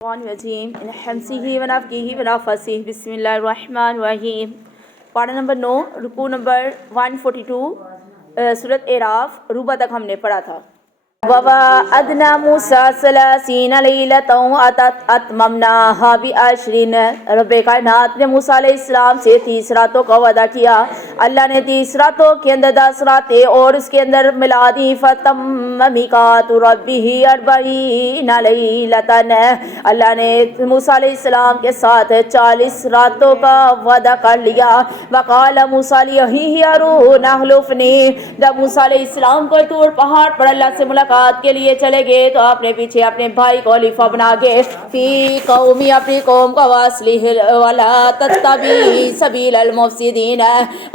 الرجیم ان حمزه ونفخه ونفثه بسم اللہ الرحمن الرحیم۔ پارہ نمبر 9، رکوع نمبر 142، سورۃ اعراف، ربع تک ہم نے پڑھا تھا۔ وَوَعَدْنَا مُوسَىٰ ثَلَاثِينَ لَيْلَةً وَأَتْمَمْنَاهَا بِعَشْرٍ۔ رب کائنات نے موسیٰ علیہ السلام سے 30 راتوں کا وعدہ کیا۔ اللہ نے 30 راتوں کے اندر 10 راتیں اور اس کے اندر ملا دی۔ فَتَمَّ مِيقَاتُ رَبِّهِ 40 لَيْلَةً۔ اللہ نے موسیٰ علیہ السلام کے ساتھ 40 راتوں کا وعدہ کر لیا۔ وَقَالَ مُوسَىٰ لِأَخِيهِ هَارُونَ اخْلُفْنِي۔ جب موسیٰ علیہ السلام کو طور پہاڑ پر اللہ سے ملاقات کے لیے چلے گئے تو اپنے پیچھے اپنے بھائی کو خلیفہ بنا کے فی قومی، اپنی قوم کا واصلح ولا تتبع سبیل المفسدین،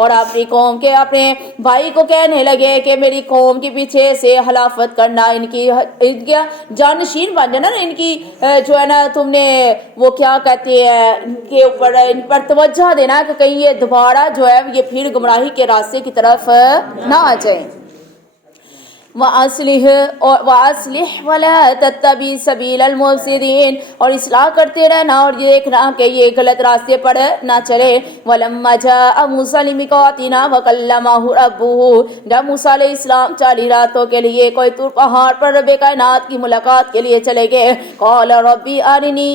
اور اپنی قوم کے اپنے بھائی کو کہنے لگے کہ میری قوم کے پیچھے سے خلافت کرنا، ان کی جانشین بن جانا، ان کی جو ہے نا تم نے وہ کیا کہتے ہیں ان کے اوپر ان پر توجہ دینا کہ کہیں یہ دوبارہ جو ہے یہ پھر گمراہی کے راستے کی طرف نہ آ جائیں۔ وَأَصْلِحْ وَلَا تَتَّبِعْ سَبِيلَ الْمُفْسِدِينَ، اور اصلاح کرتے رہنا اور یہ دیکھنا کہ یہ غلط راستے پر نہ چلے۔ وَلَمَّا جَاءَ مُوسَىٰ لِمِيقَاتِنَا وَكَلَّمَهُ رَبُّهُ، جب موسیٰ علیہ السلام 40 راتوں کے لیے کوئی طور پہاڑ پر رب کائنات کی ملاقات کے لیے چلے گئے، قَالَ رَبِّ أَرِنِي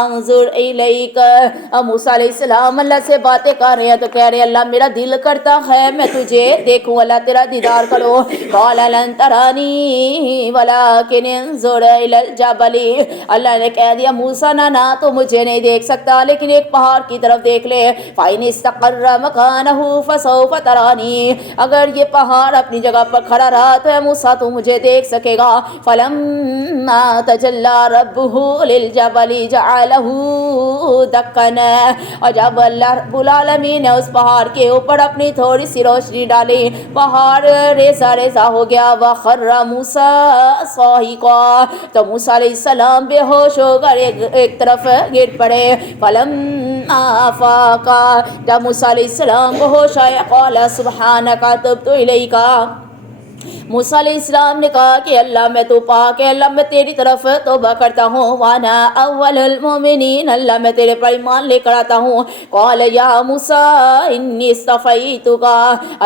أَنظُرْ إِلَيْكَ، اب موسیٰ علیہ السلام اللہ سے باتیں کر رہے ہیں تو کہہ رہے ہیں اللہ میرا دل کرتا ہے میں تجھے دیکھوں، اللہ تیرا دیدار کرو۔ قَالَ لَن تَرَانِي وَلَٰكِنِ انظُرْ إِلَى الْجَبَلِ، اللہ نے کہہ دیا موسیٰ نہ تو مجھے نہیں دیکھ سکتا لیکن ایک پہاڑ کی طرف دیکھ لے۔ فَإِنِ اسْتَقَرَّ مَكَانَهُ فَسَوْفَ تَرَانِي، اگر یہ پہاڑ اپنی جگہ پر کھڑا رہا تو اے موسیٰ تو مجھے دیکھ سکے گا۔ فَلَمَّا تَجَلَّىٰ رَبُّهُ لِلْجَبَلِ جَعَلَهُ دَكًّا، اور جب اللہ رب العالمین نے اس پہاڑ کے اوپر اپنی تھوڑی سی روشنی ڈالی، پہاڑ ریزہ ریزہ ہو گیا۔ وَخَرَّ مُوسَىٰ صَعِقًا، تو موسیٰ علیہ السلام بے ہوش ہو کر ایک طرف گر پڑے۔ فَلَمَّا أَفَاقَ، جب موسیٰ علیہ السلام کو ہوش آیا، قَالَ سُبْحَانَكَ تُبْتُ إِلَيْكَ، موسیٰ علیہ السلام نے کہا کہ اللہ میں تو پاک ہے، اللہ میں تیری طرف توبہ کرتا ہوں۔ وَأَنَا أَوَّلُ الْمُؤْمِنِينَ، اللہ میں تیرے پر ایمان لے کر آتا ہوں۔ قَالَ يَا مُوسَىٰ إِنِّي اصْطَفَيْتُكَ،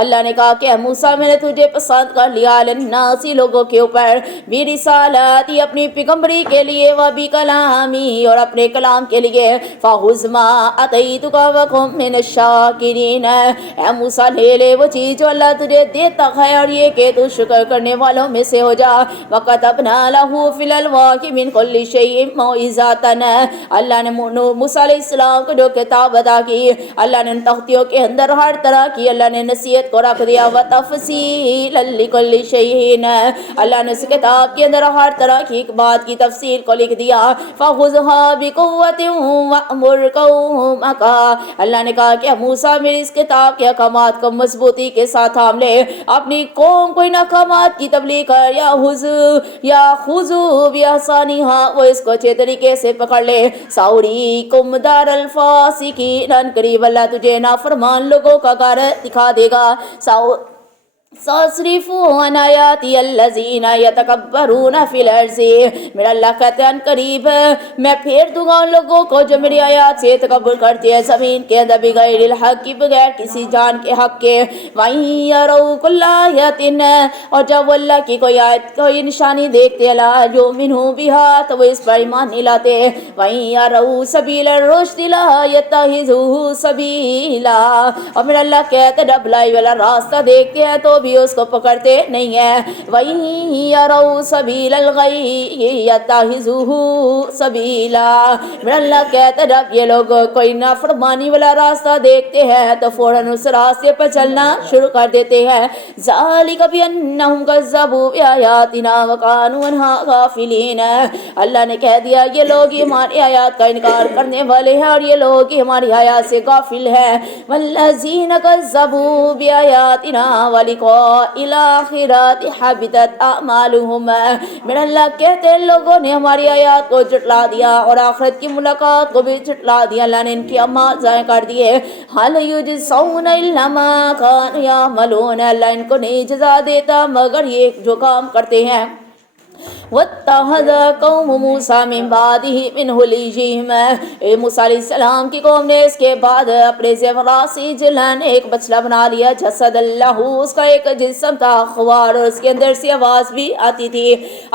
اللہ نے کہا کہ موسیٰ میں نے تجھے پسند کر لیا، عَلَى النَّاسِ لوگوں کے اوپر، بِرِسَالَاتِي اپنی پیغمبری کے لیے، وَبِكَلَامِي اور اپنے کلام کے لیے، فَخُذْ مَا آتَيْتُكَ وَكُن مِّنَ الشَّاكِرِينَ، اے موسیٰ لے لے وہ چیز جو اللہ تجھے دیتا ہے اور یہ کہ تو شکر کرنے والوں میں سے ہو جا۔ وَكَتَبْنَا لَهُ فِي الْأَلْوَاحِ مِنْ كُلِّ شَيْءٍ مَوْعِظَةً، اللہ نے موسیٰ علیہ السلام کو جو کتاب عطا کی، اللہ نے ان تختیوں کے اندر ہر طرح کی اللہ نے نصیحت کو رکھ دیا۔ وَتَفْصِيلًا لِكُلِّ شَيْءٍ، اللہ نے اس کتاب کے اندر ہر طرح کی بات کی تفصیل کو لکھ دیا۔ فَخُذْهَا بِقُوَّةٍ وَأْمُرْ قَوْمَكَ، اللہ نے کہا کہ موسیٰ میری اس کتاب کے احکامات کو مضبوطی کے ساتھ تھام لے، اپنی قوم کو ان احکامات کی تبلیغ کر۔ یا خُذُوا بِأَحْسَنِهَا، وہ اس کو اچھے طریقے سے پکڑ لے۔ سَأُرِيكُمْ دَارَ الْفَاسِقِينَ، قریب اللہ تجھے نافرمان لوگوں کا گھر دکھا دے گا۔ سَأَصْرِفُ عَنْ آيَاتِيَ الَّذِينَ يَتَكَبَّرُونَ فِي الْأَرْضِ، میرا اللہ کہتے ہیں قریب میں پھیر دوں گا ان لوگوں کو جو میری آیات سے تکبر کرتے ہیں زمین کے اندر، بغیر الحق کی، بغیر کسی جان کے حق کے۔ وَإِن يَرَوْا كُلَّ آيَةٍ، اور جب وہ اللہ کی کوئی آیت کوئی نشانی دیکھتے لَا يُؤْمِنُوا بِهَا، تو وہ اس پر ایمان نہیں لاتے۔ وَإِن يَرَوْا سَبِيلَ الرُّشْدِ لَا يَتَّخِذُوهُ سَبِيلًا، اور میرا اللہ کہتے ہیں جب بھلائی والا راستہ دیکھتے ہیں تو بھی اس کو پکڑتے نہیں ہیں۔ وَإِن يَرَوْا سَبِيلَ الْغَيِّ يَتَّخِذُوهُ سَبِيلًا، میرا اللہ کہتے ہیں جب یہ لوگ کوئی نافرمانی والا راستہ دیکھتے ہیں تو فوراً اس راستے پر چلنا شروع کر دیتے ہیں۔ ذَلِكَ بِأَنَّهُمْ كَذَّبُوا بِآيَاتِنَا وَكَانُوا عَنْهَا غَافِلِينَ، اللہ نے کہہ دیا یہ لوگ ہی ہماری آیات کا انکار کرنے والے ہیں اور یہ لوگ ہی ہماری آیات سے غافل ہیں۔ وَالَّذِينَ كَذَّبُوا بِآيَاتِنَا وَلِقَاءِ الْآخِرَةِ حَبِطَتْ أَعْمَالُهُمْ، میرا اللہ کہتے ہیں لوگوں نے ہماری آیات کو جھٹلا دیا اور آخرت کی ملاقات کو بھی جھٹلا دیا، اللہ نے ان کی اعمال ضائع کر دیے۔ هَلْ يُجْزَوْنَ إِلَّا مَا كَانُوا يَعْمَلُونَ، اللہ ان کو نہیں جزا دیتا مگر یہ جو کام کرتے ہیں۔ وَاتَّخَذَ قَوْمُ مُوسَىٰ مِن بَعْدِهِ مِنْ حُلِيِّهِمْ موسیٰ علیہ السلام کی قوم نے اس کے بعد اپنے زیورات سے جلن ایک بچڑا بنا لیا، جسد اللہ، اس کا ایک جسم تھا، خوار، اور اس کے اندر سے آواز بھی آتی تھی۔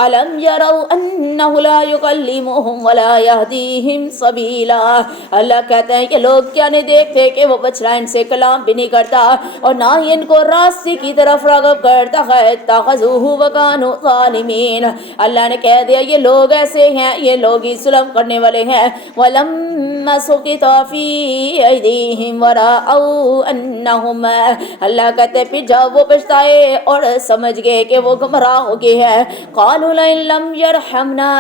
أَلَمْ يَرَوْا أَنَّهُ لَا يُكَلِّمُهُمْ وَلَا يَهْدِيهِمْ سَبِيلًا۔ اللہ کہتے ہیں کہ لوگ کیا نہیں دیکھتے کہ وہ بچڑا ان سے کلام بھی نہیں کرتا اور نہ ہی ان کو راستے کی طرف راغب کرتا ہے۔ اتَّخَذُوهُ وَكَانُوا ظَالِمِينَ، اللہ نے کہہ دیا یہ لوگ ایسے ہیں، یہ لوگ ہی ظلم کرنے والے ہیں۔ وَلَمَّا سُقِطَ فِي أَيْدِيهِمْ وَرَأَوْا أَنَّهُمْ، اللہ کہتے ہیں پھر جب وہ پچھتائے اور سمجھ گئے کہ وہ گمراہ ہو گئے ہیں، قَالُوا لَئِن لَّمْ يَرْحَمْنَا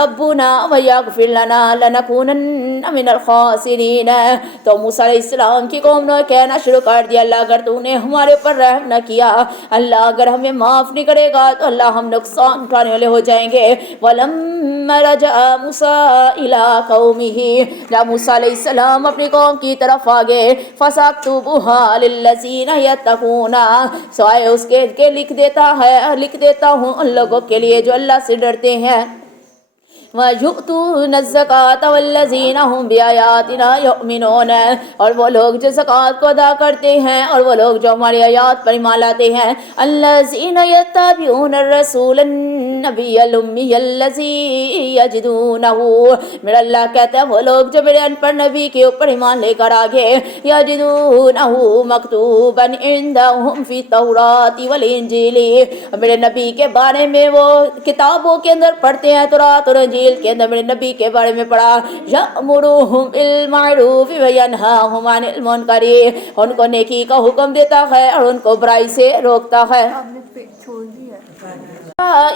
رَبُّنَا وَيَغْفِرْ لَنَا لَنَكُونَنَّ مِنَ الْخَاسِرِينَ، تو موسیٰ علیہ السلام کی قوم نے کہنا شروع کر دیا اللہ اگر تو نے ہمارے اوپر رحم نہ کیا، اللہ اگر ہمیں معاف نہیں کرے گا تو اللہ ہم نقصان اٹھانے والے ہو جائیں گے۔ وَلَمَّا رَجَعَ مُوسَىٰ إِلَىٰ قَوْمِهِ، جب موسیٰ علیہ السلام اپنی قوم کی طرف آگے، فَسَأَكْتُبُهَا لِلَّذِينَ يَتَّقُونَ، سوائے اس کے لکھ دیتا ہوں ان لوگوں کے لیے جو اللہ سے ڈرتے ہیں۔ وَيُؤْتُونَ الزَّكَاةَ وَالَّذِينَ هُمْ بِآيَاتِنَا يُؤْمِنُونَ، اور وہ لوگ جو زکوٰۃ کو ادا کرتے ہیں اور وہ لوگ جو ہماری آیات پر ایمان لاتے ہیں۔ الَّذِينَ يَتَّبِعُونَ الرَّسُولَ النَّبِيَّ الْأُمِّيَّ الَّذِي يَجِدُونَهُ، میرا اللہ کہتا ہے وہ لوگ جو میرے ان پر نبی کے اوپر ایمان لے کر آگے، يَجِدُونَهُ مَكْتُوبًا عِندَهُمْ فِي التَّوْرَاةِ وَالْإِنجِيلِ، میرے نبی کے بارے میں وہ کتابوں کے اندر پڑھتے ہیں، تورات اور انجیل کے اندر میرے نبی کے بارے میں پڑھا۔ یأمرهم بالمعروف وینہاہم عن المنکر، ان کو نیکی کا حکم دیتا ہے اور ان کو برائی سے روکتا ہے۔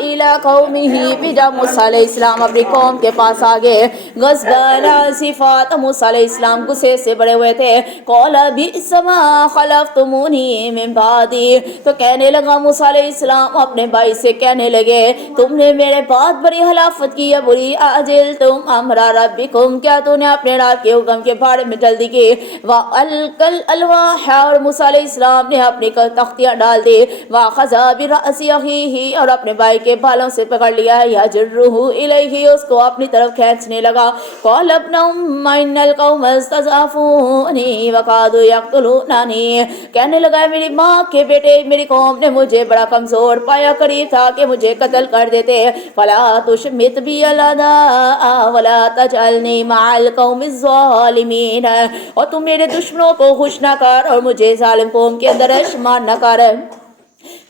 إِلَىٰ قَوْمِهِ، پھر جب موسیٰ علیہ السلام اپنی قوم کے پاس آگے، غضبان آسفا، موسیٰ علیہ السلام غصے سے بڑے ہوئے تھے۔ قَالَ بِئْسَ مَا خَلَفْتُمُونِی مِن بَعْدِی، تو کہنے لگا موسیٰ علیہ السلام اپنے بھائی سے کہنے لگے تم نے میرے بعد بڑی خلافت کی ہے، بری عَجِلْتُمْ أَمْرَ رَبِّکُم، کیا تو نے اپنے رب کے حکم کے بارے میں جلدی کی۔ وَأَلْقَى الْأَلْوَاحَ، اور موسیٰ علیہ السلام نے اپنی تختیاں ڈال دی۔ وَأَخَذَ بِرَأْسِ أَخِیہِ، اور اپنے بھائی کے بالوں سے پکڑ لیا، یَجُرُّهُ إِلَیہِ، اس کو اپنی طرف کھینچنے لگا۔ قَالَ ابْنَ أُمَّ إِنَّ الْقَوْمَ اسْتَضْعَفُونِی وَكَادُوا يَقْتُلُونَنِی، کہنے لگا میری ماں کے بیٹے میری قوم نے مجھے بڑا کمزور پایا، قریب تھا کہ مجھے قتل کر دیتے۔ فَلَا تُشْمِتْ بِیَ الْأَعْدَاءَ وَلَا تَجْعَلْنِی مَعَ الْقَوْمِ الظَّالِمِینَ، اور تم میرے دشمنوں کو خوش نہ کر اور مجھے ظالم قوم کے اندر شمار نہ کر۔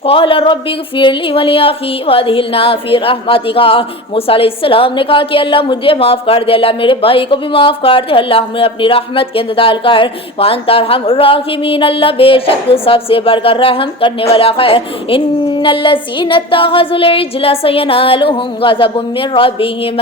قَالَ رَبِّ اغْفِرْ لِی وَلِأَخِی وَأَدْخِلْنَا فِی رَحْمَتِکَ، موسیٰ علیہ السلام نے کہا کہ اللہ مجھے معاف کر دے، اللہ میرے بھائی کو بھی معاف کر دے، اللہ ہمیں اپنی رحمت کے اندر ڈال کر۔ وَأَنْتَ أَرْحَمُ الرَّاحِمِينَ، اللہ بے شک تو سب سے بڑھ کر رحم کرنے والا ہے۔ إِنَّ الَّذِینَ اتَّخَذُوا الْعِجْلَ سَيَنَالُهُمْ غَضَبٌ مِّن رَّبِّهِمْ،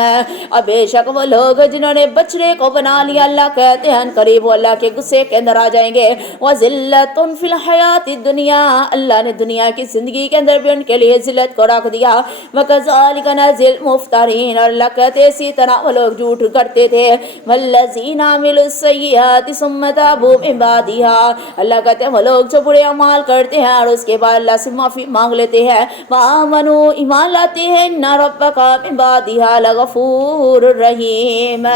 اور بے شک وہ لوگ جنہوں نے بچڑے کو بنا لیا، اللہ کہتے ہیں قریب وہ اللہ کے غصے کے اندر آ جائیں گے۔ وَذِلَّةٌ فِی الْحَیَاةِ الدُّنْیَا، اللہ نے دنیا کی زندگی کے اندر بھی ان کے لیے ذلت کو رکھ دیا۔ وَكَذَلِكَ نَجْزِی الْمُفْتَرِینَ، اور اللہ کہتے ہیں اسی طرح وہ لوگ جھوٹ کرتے تھے۔ وَالَّذِینَ عَمِلُوا السَّیِّئَاتِ ثُمَّ تَابُوا مِن بَعْدِهَا، اللہ کہتے ہیں وہ لوگ جو برے اعمال کرتے ہیں اور اس کے بعد اللہ سے معافی مانگ لیتے ہیں۔ وَآمَنُوا، ایمان لاتے ہیں، إِنَّ رَبَّکَ مِن بَعْدِهَا لَغَفُورٌ رَحِیمٌ،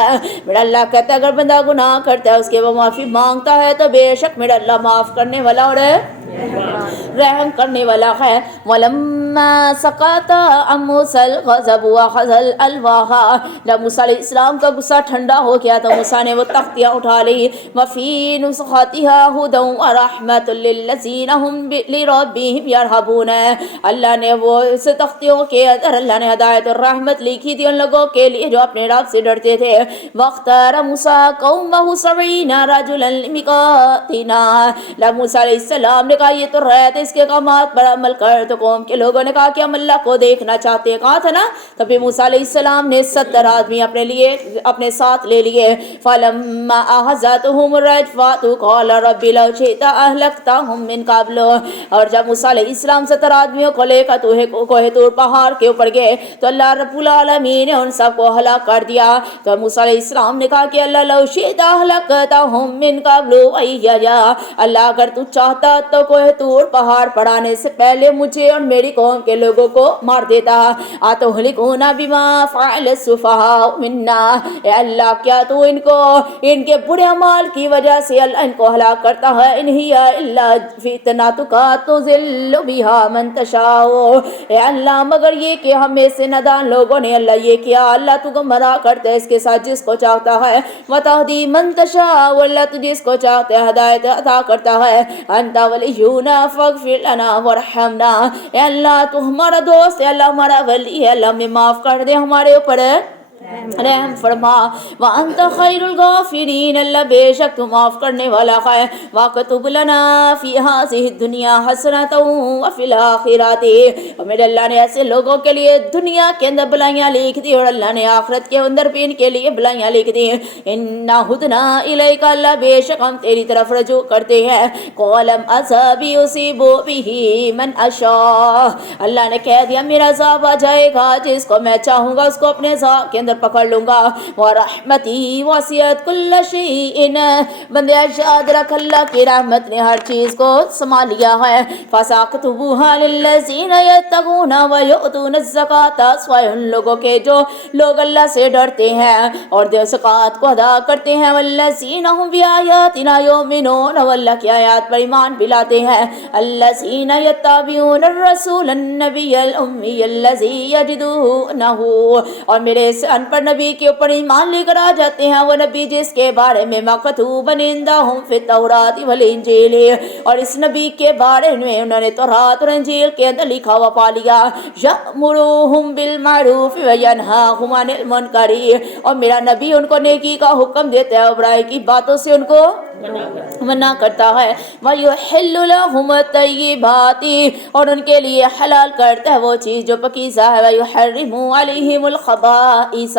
میرا اللہ کہتا ہے اگر بندہ گناہ کرتا ہے اس کے بعد معافی مانگتا ہے تو بے شک میرا اللہ معاف کرنے والا اور رحم کرنے والا ہے۔ وَلَمَّا سَقَطَ عَن مُوسَى الْغَضَبُ وَأَخَذَ الْأَلْوَاحَ، جب موسیٰ علیہ السلام کا غصہ ٹھنڈا ہو گیا تو موسیٰ نے وہ تختیاں اٹھا لی۔ وَفِي نُسْخَتِهَا هُدًى وَرَحْمَةٌ لِّلَّذِینَ هُمْ لِرَبِّهِمْ يَرْهَبُونَ، اللہ نے وہ اس تختیوں کے اندر اللہ نے ہدایت اور رحمت لکھی تھی ان لوگوں کے لیے جو اپنے رب سے ڈرتے تھے۔ وَاخْتَارَ مُوسَىٰ قَوْمَهُ 70 رَجُلًا لِّمِیقَاتِنَا، جب موسیٰ علیہ السلام نے کہا یہ تو رہت اس کے احکامات پر عمل کر، تو قوم کے لوگوں نے کہا کہ ہم اللہ کو دیکھنا چاہتے ہیں، کہا تھا نا، تو پھر موسیٰ علیہ السلام نے 70 آدمی اپنے ساتھ لے لیے۔ فَلَمَّا أَخَذَتْهُمُ الرَّجْفَةُ قَالَ رَبِّ لَوْ شِئْتَ أَهْلَكْتَهُم مِّن قَبْلُ، اور جب موسیٰ علیہ السلام 70 آدمیوں کو لے کر کوہ طور پہاڑ کے اوپر گئے تو اللہ رب العالمین نے ان سب کو ہلاک کر دیا۔ تو موسیٰ علیہ السلام نے کہا کہ اللہ لو شئت أهلكتهم من قبل وإياي، اللہ اگر تو چاہتا تو کو طور پہاڑ پڑھانے سے پہلے مجھے اور میری قوم کے لوگوں کو مار دیتا. اتہلکونا بما فعل السفہاء منا، اے اللہ کیا تو ان کے برے اعمال کی وجہ سے اللہ ان کو ہلاک کرتا ہے. ان ہی الا فتنتک تضل بها من تشاء، اے اللہ مگر یہ کہ ہمیں سے نادان لوگوں نے اللہ یہ کیا، اللہ تو گمراہ کرتا ہے اس کے ساتھ جس کو چاہتا ہے. وتہدی من تشاء، اللہ تو جس کو چاہتا ہے ہدایت عطا کرتا ہے. انت ولینا فاغفر لنا وارحمنا، اے اللہ تو ہمارا دوست ہے، اللہ ہمارا ولی ہے، اللہ ہمیں معاف کر دے، ہمارے اوپر رحم فرما. وانت خیر الغافرین، اللہ بے شک تو معاف کرنے والا ہے. واکتب لنا فی ہذہ الدنیا حسنۃ وفی الآخرۃ، اور میرے اللہ نے ایسے لوگوں کے لیے دنیا کے اندر بلائیاں لکھ دی اور اللہ نے آخرت کے اندر بھی ان کے لیے بلائیاں لکھ دی. انا ہدنا الیک، اللہ بے شک ہم تیری طرف رجوع کرتے ہیں. قولم عذاب یصیب بہ من اشاء، اللہ نے کہہ دیا میرا عذاب آ جائے گا، جس کو میں چاہوں گا اس کو اپنے عذاب کے اندر پکڑ لوں گا. ورحمتی وسعت کل شیء، بندے یاد رکھ اللہ کی رحمت نے ہر چیز کو سنبھال لیا ہے. فساکتبوها للذین یتقون ویؤتون الزکاۃ، سوائے ان لوگوں کے جو لوگ اللہ سے ڈرتے ہیں اور زکوٰۃ کو ادا کرتے ہیں. والذین هم بآیاتنا یؤمنون، اللہ کی آیات پر ایمان بھی لاتے ہیں. الذین یتبعون الرسول النبی الامی الذی یجدونہ، اور میرے اس ان پر نبی کے اوپر ایمان لے کر آ جاتے ہیں، وہ نبی جس کے بارے میں مکتوب عندہم فی التوراۃ والانجیل، اور اس نبی کے بارے میں انہوں نے تورات اور انجیل کے اندر لکھا ہوا پا لیا. یأمرہم بالمعروف وینہاہم عن المنکر، اور میرا نبی ان کو نیکی کا حکم دیتا ہے اور برائی کی باتوں سے ان کو منع کرتا ہے. وَيُحِلُّ لَهُمُ الطَّيِّبَاتِ، اور ان کے لیے حلال کرتا ہے وہ چیز جو پکیزہ ہے. وَيُحَرِّمُ عَلَيْهِمُ الْخَبَائِثَ،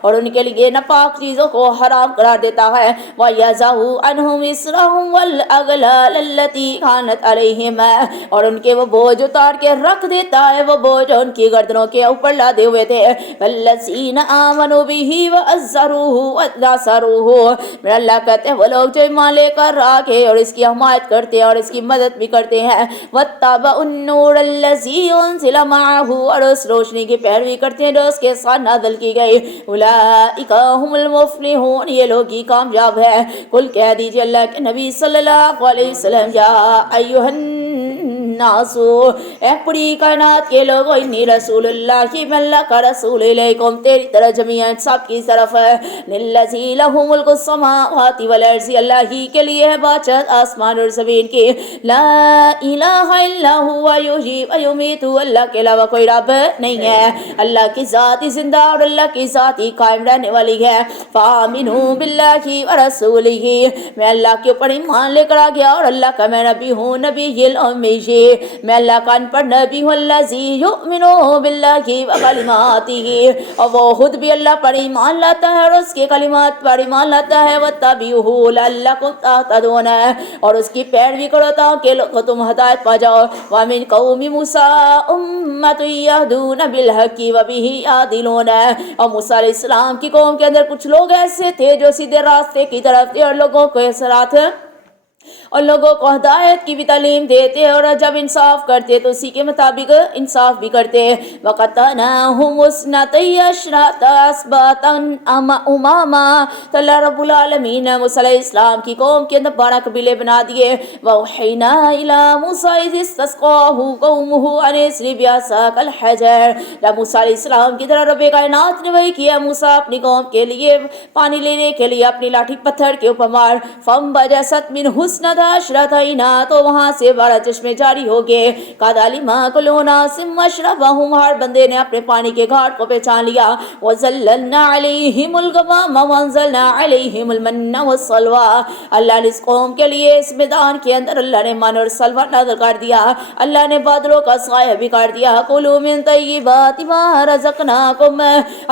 اور ان کے لیے ناپاک چیزوں کو حرام قرار دیتا ہے. وَيَضَعُ عَنْهُمْ إِصْرَهُمْ وَالْأَغْلَالَ الَّتِي كَانَتْ عَلَيْهِمْ، اور ان کے وہ بوجھ اتار کے رکھ دیتا ہے، وہ بوجھ ان کی گردنوں کے اوپر لادے ہوئے تھے. وَالَّذِينَ آمَنُوا بِهِ وَعَزَّرُوهُ وَنَصَرُوهُ، میرا اللہ کہتے ہیں وہ لوگ جو ایمان لے کر آگے اور اس کی حمایت کرتے ہیں اور اس کی مدد بھی کرتے ہیں. وَاتَّبَعُوا النُّورَ الَّذِي أُنزِلَ مَعَهُ، اور اس روشنی کی پیروی کرتے ہیں جو اس کے ساتھ نازل کی گئی. أُولَئِكَ هُمُ الْمُفْلِحُونَ، یہ لوگ ہی کامیاب ہے. قل کہہ دیجئے اللہ کے نبی صلی اللہ علیہ وسلم، یا ایھا الناس، اے پوری کائنات کے لوگو، انی رسول اللہ، میں اللہ کا رسول علیکم تیری طرف جمیعاً سب کی طرف ہے. للذی لہ ملک السماوات والارض، اللہ ہی کے لیے ہے بادشاہت آسمان اور زمین کی. لا الہ الا ہوا یحیی و یمیت، اللہ کے علاوہ کوئی رب نہیں ہے. اللہ کی ذات ہی زندہ اور اللہ کی ذات ہی قائم رہنے والی ہے. فآمنوا باللہ ورسولہ، میں اللہ کے اوپر ایمان لے کر آ گیا اور اللہ کا میں نبی ہوں، نبی الامی، میں اللہ کا ان پر نبی ہوں. الذی یؤمن باللہ وکلماتہ، اور وہ خود بھی اللہ پر ایمان لاتا ہے اور اس کے کلمات پر ایمان لاتا ہے. واتبعوہ لعلکم تہتدون، اور اس کی پیروی کرو تاکہ تم ہدایت پا جاؤ. ومن قوم موسیٰ امۃ یہدون بالحق وبہ یعدلون، اور موسیٰ علیہ السلام کی قوم کے اندر کچھ لوگ ایسے تھے جو سیدھے راستے کی طرف تھے اور لوگوں کو اصلاح اور لوگوں کو ہدایت کی بھی تعلیم دیتے اور جب انصاف کرتے تو اسی کے مطابق انصاف بھی کرتے. وَقَطَعْنَاهُمُ اثْنَتَيْ عَشْرَةَ أَسْبَاطًا أُمَامًا، تو اللہ رب العالمین نے موسیٰ علیہ السلام کی قوم کے اندر 12 قبیلے بنا دیے. وَأَوْحَيْنَا إِلَىٰ مُوسَىٰ إِذِ اسْتَسْقَاهُ قَوْمُهُ أَنِ اضْرِب بِعَصَاكَ الْحَجَرَ، جب موسیٰ علیہ السلام کی طرح رب کائنات نے وہی کیا موسیٰ اپنی قوم کے لیے پانی لینے کے لیے اپنی لاٹھی پتھر کے اوپر مار. فَانبَجَسَتْ مِنْهُ اثْنَتَا عَشْرَةَ عَيْنًا، تو وہاں سے 12 چشمے جاری ہو گئے. قَدْ عَلِمَ كُلُّ أُنَاسٍ مَّشْرَبَهُمْ، ہر بندے نے اپنے پانی کے گھاٹ کو پہچان لیا. وَظَلَّلْنَا عَلَيْهِمُ الْغَمَامَ وَأَنزَلْنَا عَلَيْهِمُ الْمَنَّ وَالسَّلْوَىٰ، اللہ نے اس قوم کے لیے اس میدان کے اندر اللہ نے من اور سلوہ نازل کر دیا. اللہ نے بادلوں کا سایہ بھی کر دیا. كُلُوا مِن طَيِّبَاتِ مَا رَزَقْنَاكُمْ،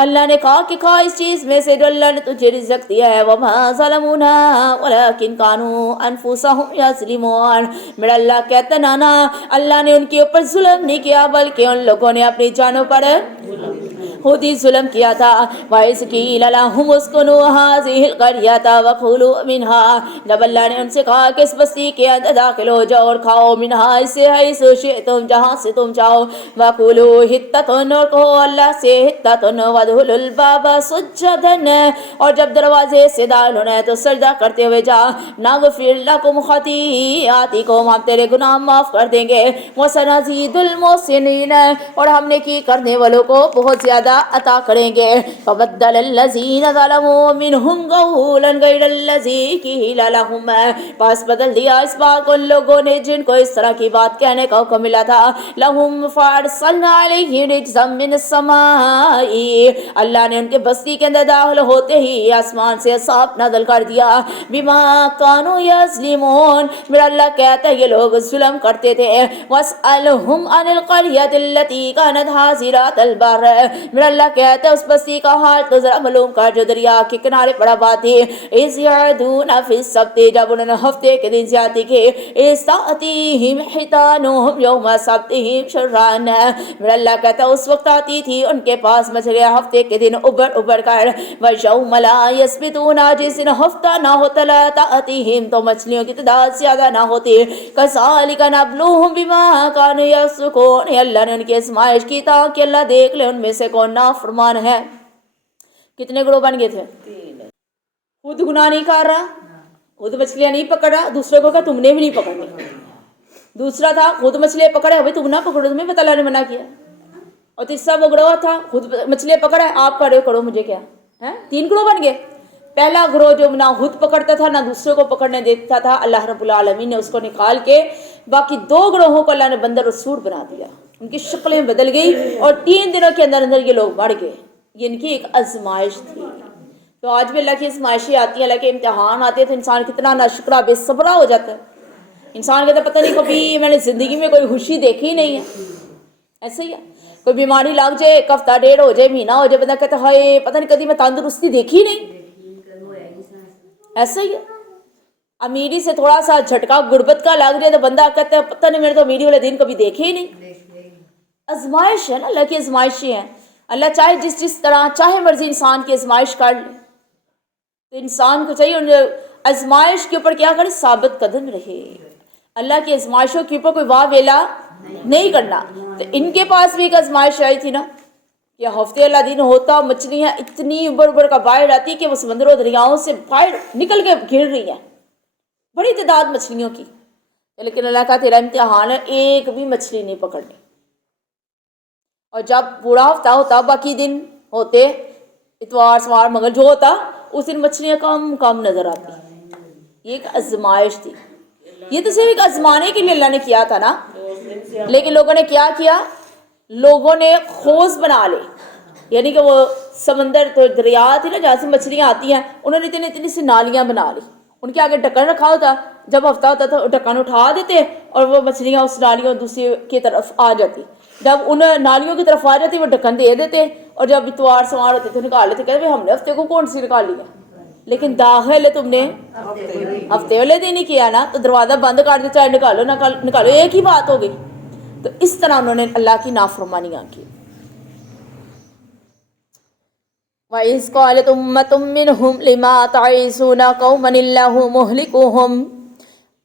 اللہ نے کہا کہ کھا اس چیز میں سے جو اللہ نے تجھے رزق دیا ہے. وَمَا ظَلَمُونَا وَلَٰكِن كَانُوا أَنفُسَهُمْ يَظْلِمُونَ، میرا اللہ کہتا ہے نانا اللہ نے ان کے اوپر ظلم نہیں کیا بلکہ ان لوگوں نے اپنی جانوں پر خود ہی ظلم کیا تھا. وَإِذْ قِيلَ لَهُمُ اسْكُنُوا هَٰذِهِ الْقَرْيَةَ وَكُلُوا مِنْهَا جب اللہ نے ان سے کہا کہ اس بستی کے اندر داخل ہو جاؤ اور کھاؤ منہا اس سے حیث شئتم جہاں سے تم چاہو وَقُولُوا حِطَّةٌ اور کہو اللہ سے حِطَّةٌ وَادْخُلُوا الْبَابَ سُجَّدًا اور جب دروازے سے داخل ہونا ہے تو سجدہ کرتے ہوئے جا نَغْفِرْ لَكُمْ خَطِیئَاتِکُم ہم تیرے گناہ معاف کر دیں گے وَسَنَزِیدُ الْمُحْسِنِینَ اور ہم نیکی کرنے والوں کو بہت زیادہ عطا کریں گے. فَبَدَّلَ الَّذِینَ ظَلَمُوا مِنْهُمْ قَوْلًا غَیْرَ الَّذِی قِیلَ لَهُمْ بس بدل دیا اس بات کو ان لوگوں نے جن کو اس طرح کی بات کہنے کا حکم ملا تھا. لَهُمْ فَأَرْسَلْنَا عَلَیْهِمْ رِجْزًا مِّنَ السَّمَاءِ اللہ نے ان کے بستی کے اندر داخل ہوتے ہی آسمان سے عذاب نازل کر دیا. بِمَا كَانُوا يَظْلِمُونَ میرا اللہ کہتا ہے یہ لوگ ظلم کرتے تھے. وَاسْأَلْهُمْ عَنِ الْقَرْيَةِ الَّتِی كَانَتْ حَاضِرَةَ الْبَحْرِ میرا اللہ کہتا ہے اس بستی کا حال تو ذرا معلوم کر جو دریا کے کنارے پڑا بات تھی. اِذْ يَعْدُونَ فِي السَّبْتِ جب انہوں نے ہفتے کے دن زیادتی کی. اِذْ تَأْتِیہم حِیتَانُہم یوم سبتہم شرعاً میرا اللہ کہتا ہے اس وقت آتی تھی ان کے پاس مچھلیاں ہفتے کے دن ابھر کر. وَیَوْمَ لَا يَسْبِتُونَ جس دن ہفتہ نہ ہوتا لا تَأْتِیہم تو مچھلیوں کی تعداد زیادہ نہ ہوتی. كَذَلِكَ نَبْلُوهُم بِمَا كَانُوا يَفْسُقُونَ اللہ نے ان کی آزمائش کی تاکہ اللہ دیکھ لے ان میں سے کون نافرمان ہے. کتنے گروہ بن گئے تھے؟ خود گناہ نہیں کر رہا خود مچھلیاں نہیں پکڑ رہا دوسرے کو کہا تم نے بھی نہیں پکڑنی. دوسرا تھا خود مچھلیاں پکڑے ابھی تم نہ پکڑو تمہیں پتہ اللہ نے منع کیا. اور تیسرا وہ گروہ تھا خود مچھلیاں پکڑا آپ کرو مجھے کیا ہے. 3 گروہ بن گئے. پہلا گروہ جو نہ خود پکڑتا تھا نہ دوسرے کو پکڑنے دیتا تھا اللہ رب العالمین نے اس کو نکال کے باقی 2 گروہوں کو اللہ نے بندر اور سور بنا دیا. ان کی شکلیں بدل گئی اور 3 دنوں کے اندر یہ لوگ بڑھ گئے. یہ ان کی ایک آزمائش تھی. تو آج بھی اللہ کی آزمائشیں آتی ہیں اللہ کے امتحان آتے ہیں تو انسان کتنا ناشکرا بے صبرا ہو جاتا ہے. انسان کہتا ہے پتہ نہیں کبھی میں نے زندگی میں کوئی خوشی دیکھی نہیں ہے. ایسے ہی ہے کوئی بیماری لگ جائے 1 ہفتہ 1.5 ہو جائے مہینہ ہو جائے بندہ کہتا ہے ہائے پتہ نہیں کبھی میں تندرستی دیکھی نہیں. ایسا ہی ہے امیری سے تھوڑا سا جھٹکا غربت کا لگ جائے تو بندہ کہتا ہے پتہ نہیں میں نے تو امیری والے دن کبھی دیکھے ہی نہیں. آزمائش ہے نا اللہ کی آزمائشیں ہیں. اللہ چاہے جس طرح چاہے مرضی انسان کی آزمائش کر لے تو انسان کو چاہیے ان آزمائش کے اوپر کیا کرے ثابت قدم رہے. اللہ کی آزمائشوں کے اوپر کوئی واہ ویلا نہیں کرنا. تو ان کے پاس بھی ایک آزمائش آئی تھی نا کہ ہفتے اللہ دن ہوتا مچھلیاں اتنی ابھر کا باہر آتی کہ وہ سمندروں دریاؤں سے باہر نکل کے گر رہی ہیں بڑی تعداد مچھلیوں کی. لیکن اللہ کا تیرا امتحان ہے ایک بھی مچھلی نہیں پکڑنی. اور جب پورا ہفتہ ہوتا باقی دن ہوتے اتوار سوار منگل جو ہوتا اس دن مچھلیاں کم نظر آتی. یہ ایک آزمائش تھی. یہ تو صرف ایک آزمانے کے لیے اللہ نے کیا تھا نا. لیکن لوگوں نے کیا کیا لوگوں نے خوض بنا لے یعنی کہ وہ سمندر تو دریا تھی نا جہاں سے مچھلیاں آتی ہیں انہوں نے اتنی سی نالیاں بنا لی. ان کے آگے ڈھکن رکھا ہوتا جب ہفتہ ہوتا تو ڈھکن اٹھا دیتے اور وہ مچھلیاں اس نالیوں دوسری کی طرف آ جاتی. جب ان نالیوں کی طرف آ جاتی وہ ڈھکن دے دیتے اور جب اتوار سوار ہوتے تھے نکال لیتے کہتے ہم نے ہفتے کو کون سی نکال لیا. لیکن داخل تم نے ہفتے والے دن ہی کیا نا تو دروازہ بند کر دیا چاہے نکالو ایک ہی بات ہو گئی. تو اس طرح انہوں نے اللہ کی نافرمانیاں کی. وَإِذْ قَالَتْ أُمَّةٌ مِّنْهُمْ لِمَا تَعِظُونَ قَوْمًا اللَّهُ مُهْلِكُهُمْ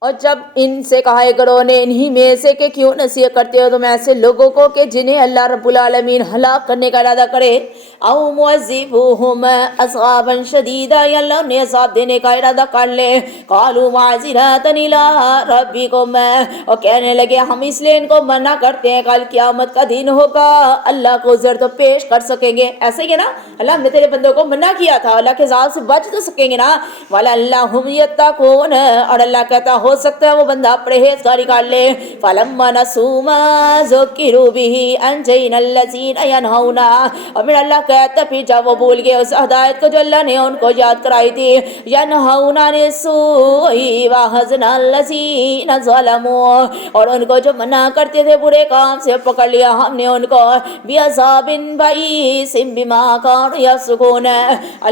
اور جب ان سے کہا گروہ نے انہی میں سے کہ کیوں نصیحت کرتے ہو تم ایسے لوگوں کو کہ جنہیں اللہ رب العالمین ہلاک کرنے کا ارادہ کرے. او معذبوہم عذابا شدیدا یا اللہ انہیں عذاب دینے کا ارادہ کر لے. قالوا معذرۃ الی ربکم اور کہنے لگے ہم اس لیے ان کو منع کرتے ہیں کل قیامت کا دن ہوگا اللہ کو عذر تو پیش کر سکیں گے. ایسے ہی ہے نا اللہ ہم نے تیرے بندوں کو منع کیا تھا اللہ کے عذاب سے بچ تو سکیں گے نا. وَلَعَلَّهُمْ يَتَّقُونَ اور اللہ کہتا ہو سکتا ہے وہ بندہ پرہیزگاری کر لے. فَلَمَّا نَسُوا مَا ذُكِّرُوا بِهِ أَنجَيْنَا الَّذِينَ يَنْهَوْنَ اور میرا اللہ کہتا پھر جب وہ بھول گئے اس ہدایت کو جو اللہ نے ان کو یاد کرائی تھی. يَنْهَوْنَ عَنِ السُّوءِ وَأَخَذْنَا الَّذِينَ ظَلَمُوا اور ان کو جو منع کرتے تھے برے کام سے پکڑ لیا ہم نے ان کو بِعَذَابٍ بَئِيسٍ بِمَا كَانُوا يَفْسُقُونَ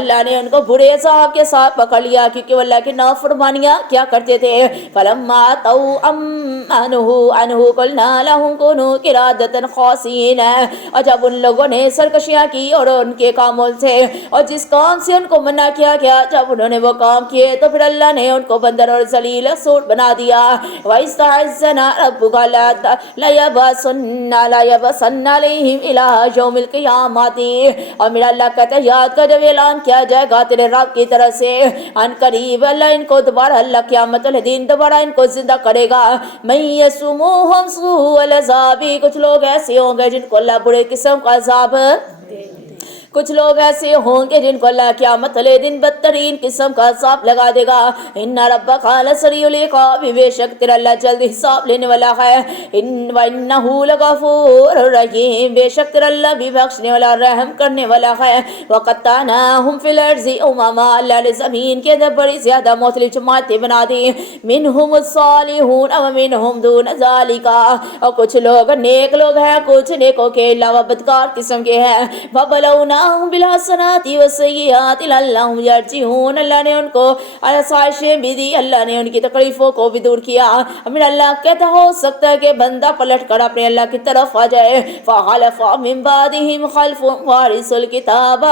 اللہ نے ان کو برے عذاب کے ساتھ پکڑ لیا کیونکہ وہ اللہ کی نافرمانیاں کیا کرتے تھے. فلما اتوا عنہ قلنا لهم كونوا قردة خاسئین. اور جب ان لوگوں نے سرکشیاں کی اور ان کے کاموں سے اور جس کام سے ان کو منع کیا گیا جب انہوں نے وہ کام کیے تو پھر اللہ نے ان کو بندر اور ذلیل سوٹ بنا دیا. وَإِسْتَعَذَّنَا رَبُّكَ لَيَبْعَثَنَّ عَلَيْهِمْ إِلَىٰ يَوْمِ الْقِيَامَةِ. اور میرا اللہ کہتا ہے یاد کر جب اعلان کیا جائے گا تیرے رب کی طرف سے ان قریب اللہ ان کو دوبارہ اللہ قیامت والے دن دوبارہ ان کو زندہ کرے گا. مَن يَسُومُوهُمْ سُوءَ الْعَذَابِ. کچھ لوگ ایسے ہوں گے جن کو اللہ برے قسم کا عذاب کچھ لوگ ایسے ہوں گے جن کو اللہ قیامت والے دن بدترین قسم کا حساب لگا دے گا. ان ربک لسریع العقاب. بے شک تیرا اللہ جلد حساب لینے والا ہے. وانہ لغفور رحیم. بے شک تیرا اللہ بھی بخشنے والا رحم کرنے والا ہے. وقطعناہم فی الارض امما. اللہ نے زمین کے اندر بڑی زیادہ مختلف جماعتیں بنا دی. منہم الصالحون ومنہم دون ذالک. اور کچھ لوگ نیک لوگ ہیں کچھ نیکوں کے علاوہ بدکار قسم کے ہیں. وبلونا بالحسنات والسیئات لعلهم یرجعون. اللہ نے ان کو آسائشیں بھی دی اللہ نے ان کی تکلیفوں کو بھی دور کیا. امیر اللہ کہتا ہو سکتا ہے کہ بندہ پلٹ کر اپنے اللہ کی طرف آ جائے. فخلف من بعدهم خلف وارثوا الکتاب.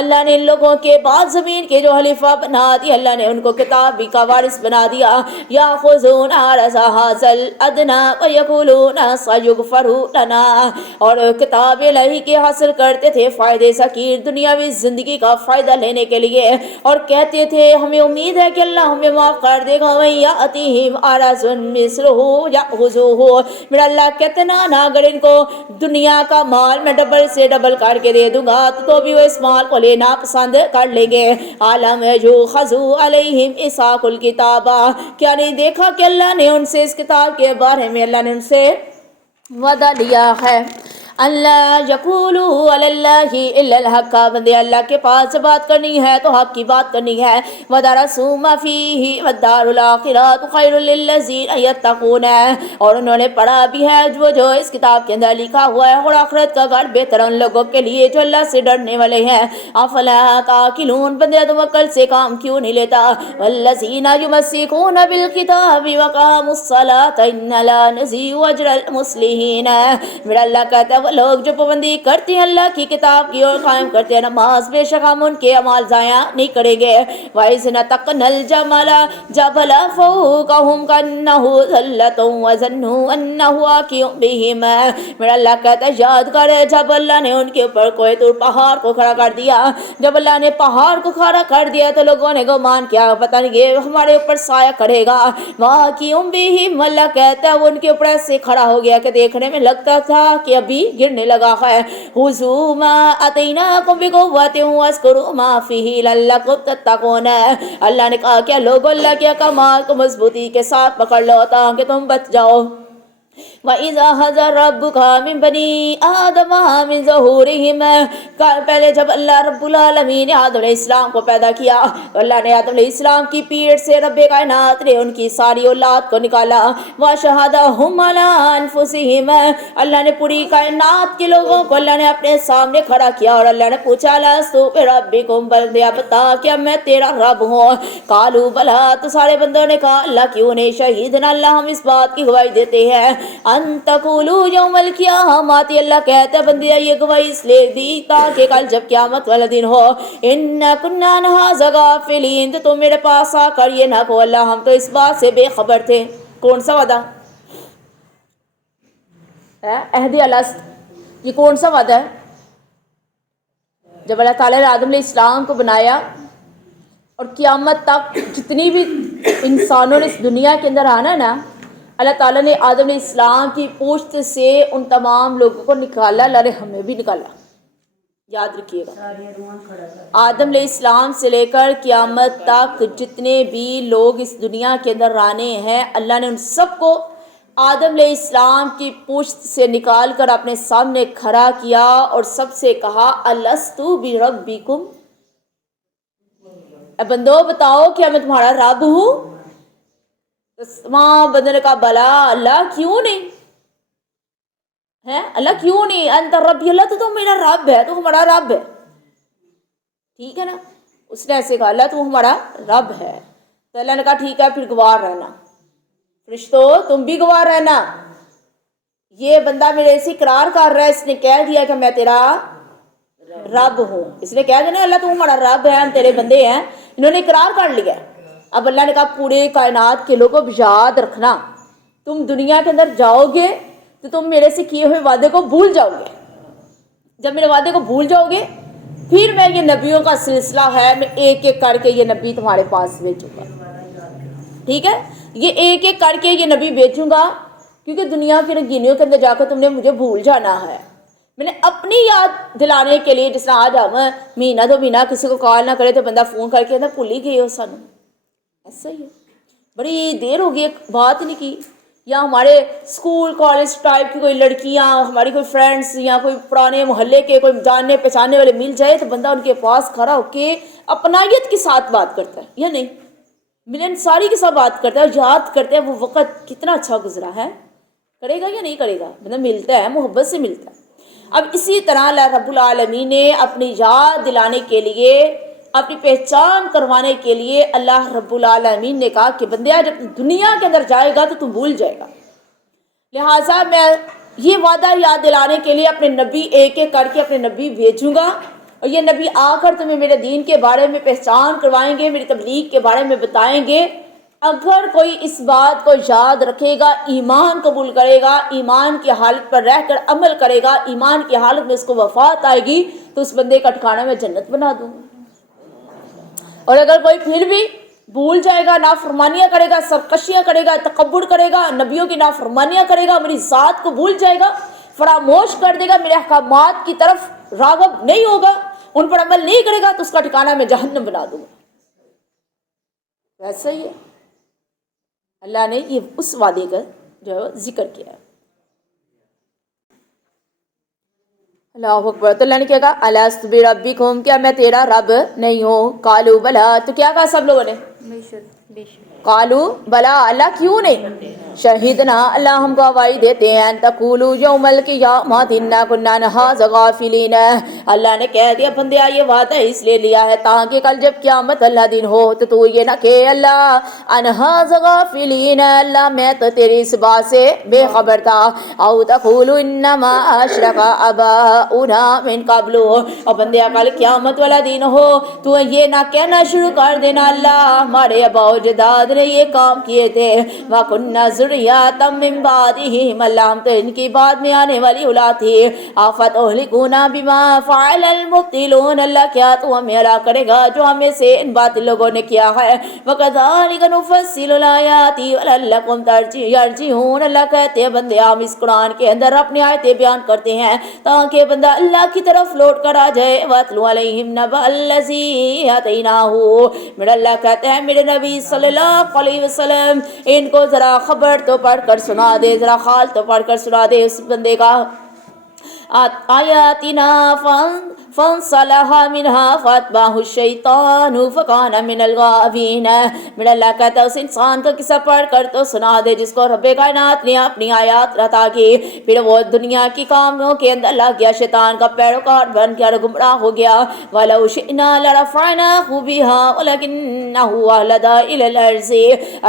اللہ نے ان لوگوں کے بعد زمین کے جو خلیفہ بنا دی اللہ نے ان کو کتاب بھی کا وارث بنا دیا. یاخذون عرض هذا الادنى ويقولون سيغفر لنا. اور کتاب الہی کے حاصل کرتے تھے فائدے سکیر دنیاوی زندگی کا فائدہ لینے کے لیے اور کہتے تھے ہمیں امید ہے کہ اللہ ہمیں معاف کر دے گا. وَيَأْتِهِمْ عَرَضٌ مِثْلُهُ يَأْخُذُوهُ. میرا اللہ کہتے نا اگر ان کو دنیا کا مال میں ڈبل سے ڈبل کر کے دے دوں گا تو بھی وہ اس مال کو لینا پسند کر لیں گے. عالم يُؤْخَذُ عَلَيْهِمْ إِسَاقُ الْكِتَابَ. کیا نہیں دیکھا کہ اللہ نے ان سے اس کتاب کے بارے میں اللہ نے ان سے وعدہ لیا ہے. اللہ یقولوا علی اللہ الا الحق. بندے اللہ کے پاس بات کرنی ہے تو حق کی بات کرنی ہے. ودرسوا ما فیہ والدار الاخرۃ خیر للذین یتقون. اور انہوں نے پڑھا بھی ہے جو اس کتاب کے اندر لکھا ہوا ہے اور آخرت کا گھر بہتر ان لوگوں کے لیے جو اللہ سے ڈرنے والے ہیں. افلا تعقلون. بندے تم عقل سے کام کیوں نہیں لیتا. والذین یمسکون بالکتاب وقاموا الصلاۃ انا لا نضیع اجر المصلحین. میرا اللہ کہتا ہے لوگ جو پابندی کرتے ہیں اللہ کی کتاب کی اور قائم کرتے ہیں نماز بے شک ہم ان کے اعمال ضائع نہیں کریں گے. وَإِذْ نَتَقْنَا الْجَبَلَ فَوْقَهُمْ كَأَنَّهُ ظُلَّةٌ وَظَنُّوا أَنَّهُ واقع بِهِمْ. میرا اللہ کہتا ہے یاد کر جب اللہ نے ان کے اوپر کوہ طور پہاڑ کو کھڑا کر دیا. جب اللہ نے پہاڑ کو کھڑا کر دیا تو لوگوں نے گمان کیا پتہ نہیں یہ ہمارے اوپر سایہ کرے گا. واقع بِهِمْ. اللہ کہتا ہے وہ ان کے اوپر ایسے کھڑا ہو گیا کہ دیکھنے میں لگتا تھا کہ ابھی گرنے لگا ہے. خذوا ما آتیناکم بقوۃ واذکروا ما فیہ لعلکم تتقون. اللہ نے کہا کہ لوگوں اللہ کے احکامات کو مضبوطی کے ساتھ پکڑ لو تاکہ تم بچ جاؤ. وَإِذَا أَخَذَ رَبُّكَ مِن بَنِي آدَمَ مِن ظُهُورِهِمْ. پہلے جب اللہ رب العالمین نے آدم علیہ السلام کو پیدا کیا تو اللہ نے آدم علیہ السلام کی پیٹ سے رب کائنات نے ان کی ساری اولاد کو نکالا. وَشَهَدَهُمْ عَلَىٰ أَنفُسِهِمْ. اللہ نے پوری کائنات کے لوگوں کو اللہ نے اپنے سامنے کھڑا کیا اور اللہ نے پوچھا لَسْتُ بِرَبِّكُمْ. بندے بتا کیا میں تیرا رب ہوں. قَالُوا بَلَىٰ. تو سارے بندوں نے کہا اللہ کیوں نہیں. شہیدنا اللہ ہم اس بات کی گواہی دیتے ہیں ان تقولوا یوم القیامت. اللہ کہتا ہے بندے یہ گواہی اس لیے دی تاکہ کل جب قیامت والا دن ہو ان کنا عن ھذا غافلین. تو میرے پاس آ کر یہ نہ کہو اللہ ہم تو اس بات سے بے خبر تھے. کون سا وعدہ ہے عہد الست. یہ کون سا وعدہ ہے. جب اللہ تعالیٰ نے آدم علیہ السلام کو بنایا اور قیامت تک جتنی بھی انسانوں نے اس دنیا کے اندر آنا نا اللہ تعالیٰ نے آدم علیہ السلام کی پوشت سے ان تمام لوگوں کو نکالا. اللہ نے ہمیں بھی نکالا. یاد رکھیے گا آدم علیہ السلام سے لے کر قیامت تک جتنے بھی لوگ اس دنیا کے اندر آنے ہیں اللہ نے ان سب کو آدم علیہ السلام کی پوشت سے نکال کر اپنے سامنے کھڑا کیا اور سب سے کہا الست بربکم. اے بندو بتاؤ کیا میں تمہارا رب ہوں. تمام بندوں نے کہا بلا اللہ کیوں نہیں ہے. اللہ کیوں نہیں. انت ربی. اللہ تو میرا رب ہے تو ہمارا رب ہے. ٹھیک ہے نا. اس نے ایسے کہا اللہ تو ہمارا رب ہے. تو اللہ نے کہا ٹھیک ہے پھر گوار رہنا. فرشتوں تم بھی گواہ رہنا، یہ بندہ میرے سے اقرار کر رہا ہے، اس نے کہہ دیا کہ میں تیرا رب ہوں، اس نے کہہ دیا اللہ تم ہمارا رب ہے، ہم تیرے بندے ہیں، انہوں نے اقرار کر لیا۔ اب اللہ نے کہا پورے کائنات کے لوگوں یاد رکھنا، تم دنیا کے اندر جاؤ گے تو تم میرے سے کیے ہوئے وعدے کو بھول جاؤ گے، جب میرے وعدے کو بھول جاؤ گے پھر میں یہ نبیوں کا سلسلہ ہے، میں ایک ایک کر کے یہ نبی تمہارے پاس بھیجوں گا، ٹھیک ہے، یہ ایک ایک کر کے یہ نبی بھیجوں گا، کیونکہ دنیا کی رنگینیوں کے اندر جا کر تم نے مجھے بھول جانا ہے۔ میں نے اپنی یاد دلانے کے لیے، جس طرح آج ہم مہینہ دو مہینہ کسی کو کال نہ کرے تو بندہ فون کر کے کہتا بھول ہی گئے ہو سانو، ایسا ہی ہے، بڑی دیر ہو گئی بات نہیں کی، یا ہمارے اسکول کالج ٹائپ کی کوئی لڑکیاں، ہماری کوئی فرینڈس یا کوئی پرانے محلے کے کوئی جاننے پہچاننے والے مل جائے تو بندہ ان کے پاس کھڑا ہو کے اپنائیت کے ساتھ بات کرتا ہے، یا نہیں، ملن ساری کے ساتھ بات کرتا ہے، یاد کرتا ہے وہ وقت کتنا اچھا گزرا ہے، کرے گا یا نہیں کرے گا، بندہ ملتا ہے محبت سے ملتا ہے۔ اب اسی طرح اللہ رب العالمین نے اپنی یاد دلانے کے لیے، اپنی پہچان کروانے کے لیے اللہ رب العالمین نے کہا کہ بندہ جب دنیا کے اندر جائے گا تو تم بھول جائے گا، لہٰذا میں یہ وعدہ یاد دلانے کے لیے اپنے نبی ایک ایک کر کے اپنے نبی بھیجوں گا، اور یہ نبی آ کر تمہیں میرے دین کے بارے میں پہچان کروائیں گے، میری تبلیغ کے بارے میں بتائیں گے۔ اگر کوئی اس بات کو یاد رکھے گا، ایمان قبول کرے گا، ایمان کی حالت پر رہ کر عمل کرے گا، ایمان کی حالت میں اس کو وفات آئے گی تو اس بندے کا ٹھکانہ میں جنت بنا دوں گا۔ اور اگر کوئی پھر بھی بھول جائے گا، نافرمانیاں کرے گا، سرکشیاں کرے گا، تکبر کرے گا، نبیوں کی نافرمانیاں کرے گا، میری ذات کو بھول جائے گا، فراموش کر دے گا، میرے احکامات کی طرف راغب نہیں ہوگا، ان پر عمل نہیں کرے گا تو اس کا ٹھکانہ میں جہنم بنا دوں گا۔ ویسا ہی ہے، اللہ نے یہ اس وعدے کا جو ذکر کیا ہے۔ اللہ اکبر، تو اللہ نے کیا کہا الست بربکم، کیا میں تیرا رب نہیں ہوں؟ قالوا بلا، تو کیا کہا سب لوگوں نے؟ قالوا بلا، اللہ کیوں نہیں؟ شہیدنا، اللہ ہم گواہی دیتے ہیں، تقولوا یوم القیامۃ انا کنا عن ھذا غافلین، اللہ نے کہہ دیا بندیا یہ وعدہ اس لیے لیا ہے تاکہ کل جب قیامت اللہ دن ہو تو تو یہ نہ کہ اللہ عن ھذا غافلین، اللہ میں تو تیری اس بات سے بے خبر تھا، او تقولوا انما اشرک آباؤنا من قبل، اور بندیا کل قیامت والا دن ہو تو یہ نہ کہنا شروع کر دینا اللہ ہمارے آباء و اجداد نے یہ کام کیے تھے، وَكُنَّا ذُرِّيَّةً مِّن بَعْدِهِمْ، اللہ ہم تو ان کی بعد میں آنے والی اولاد تھی، أَفَتُهْلِكُونَا بِمَا فَعَلَ الْمُبْطِلُونَ، اللہ کیا تو ہمیں ہلاک کرے گا جو ہمیں سے ان باطل لوگوں نے کیا ہے، وَكَذَلِكَ نُفَصِّلُ الْآيَاتِ وَلَعَلَّكُمْ يَرْجِعُونَ، اللہ کہتے ہیں بندے ہم اس قرآن کے اندر اپنی آیتیں بیان کرتے ہیں تاکہ بندہ اللہ کی طرف لوٹ کر آ جائے، وَاتْلُ عَلَيْهِمْ نَبَأَ الَّذِي آتَيْنَاهُ، میرا اللہ کہتے ہیں میرے نبی صلی اللہ علیہ وسلم ان کو ذرا خبر تو پڑھ کر سنا دے، ذرا حال تو پڑھ کر سنا دے اس بندے کا، آیاتنا فانسلخ منها فاتبعه الشیطان فکان من الغاوین، میرا اللہ کہتا ہے اس انسان کا قصہ پڑھ کر تو سنا دے جس کو رب کائنات نے اپنی آیات عطا کی، پھر وہ دنیا کی کاموں کے اندر لگ گیا، شیطان کا پیروکار بن گیا، گمراہ ہو گیا، وَلَوْ شِئْنَا لَرَفَعْنَاهُ بِهَا وَلَكِنَّهُ أَخْلَدَ إِلَى الْأَرْضِ،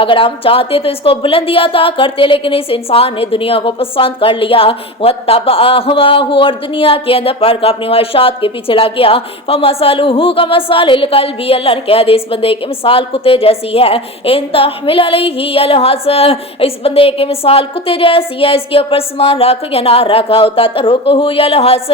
اگر ہم چاہتے تو اس کو بلندی عطا کرتے لیکن اس انسان نے دنیا کو پسند کر لیا، وَاتَّبَعَ هَوَاهُ، اور دنیا کے اندر پڑھ کر اپنی خواہشات کے پیچھے لگ گیا، فَمَثَلُهُ كَمَثَلِ الْكَلْبِ، اللہ نے کہہ دے اس بندے کی مثال کتے جیسی ہے، إِن تَحْمِلْ عَلَيْهِ يَلْهَث، اس بندے کی مثال کتے جیسی ہے، اس کے اوپر سامان رکھ یا نہ رکھا ہوتا تَتْرُكُهُ يَلْهَث،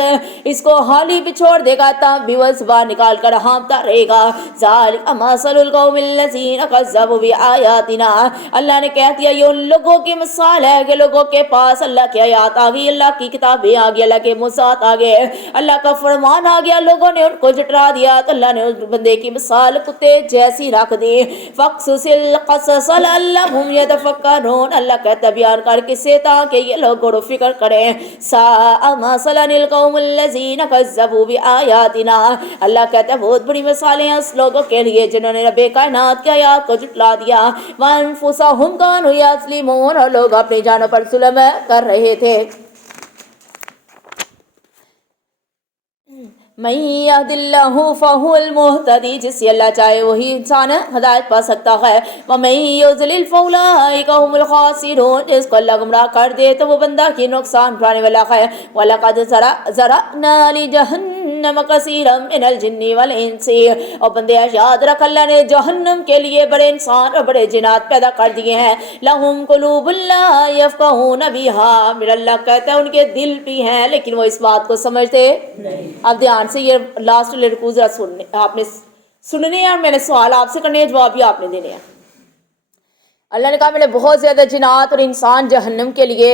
اس کو حالی بھی چھوڑ دے گا تب بھی وہ زبان نکال کر ہانپتا رہے گا، ذَلِكَ مَثَلُ الْقَوْمِ الَّذِينَ كَذَّبُوا بِآيَاتِنَا، اللہ نے کہہ دیا یہ ان لوگوں کی مثال ہے کہ لوگوں کے پاس اللہ کی آیات آ گئی، اللہ کی کتابیں آ گئی، اللہ کے موضوعات آ گئے، اللہ کا فرمان آ گیا، لوگوں نے ان کو جھٹلا دیا تو اللہ نے اس بندے کی مثال کتے جیسی رکھ دی، فَاقْصُصِ الْقَصَصَ لَعَلَّهُمْ يَتَفَكَّرُونَ، اللہ کہتا بیان کر کسے تاکہ یہ لوگ غور و فکر کریں، سَاءَ مَثَلًا الْقَوْمُ الَّذِينَ كَذَّبُوا بِآيَاتِنَا، اللہ کہتا ہے بہت بڑی مثالیں ہیں اس لوگوں کے لیے جنہوں نے رب کائنات کی آیات کو جھٹلا دیا، وَأَنفُسَهُمْ كَانُوا يَظْلِمُونَ، اور لوگ اپنی جانوں پر ظلم کر رہے تھے۔ من یہد اللہ فہو المہتدی، جس سے اللہ چاہے وہی انسان ہدایت پا سکتا ہے، ومن یضلل فاولئک هم الخاسرون، جس کو اللہ گمراہ کر دے تو وہ بندہ کی نقصان اٹھانے والا ہے۔ وَلَقَدْ ذَرَأْنَا لِجَهَنَّمَ كَثِيرًا مِنَ الْجِنِّ وَالْإِنسِ، اور بندے یاد رکھ اللہ نے جہنم کے لیے بڑے انسان اور بڑے جنات پیدا کر دیے ہیں۔ لَهُمْ قُلُوبٌ لَا يَفْقَهُونَ بِهَا، میرا اللہ کہتا ہے ان کے دل بھی ہیں لیکن وہ اس بات کو سمجھتے نہیں۔ اب دھیان سے یہ لاسٹ لڑکو ذرا سننے، آپ نے سننے ہیں اور میں نے سوال آپ سے کرنے ہیں، جواب بھی آپ نے دینے ہیں۔ اللہ نے کہا میں نے بہت زیادہ جنات اور انسان جہنم کے لیے،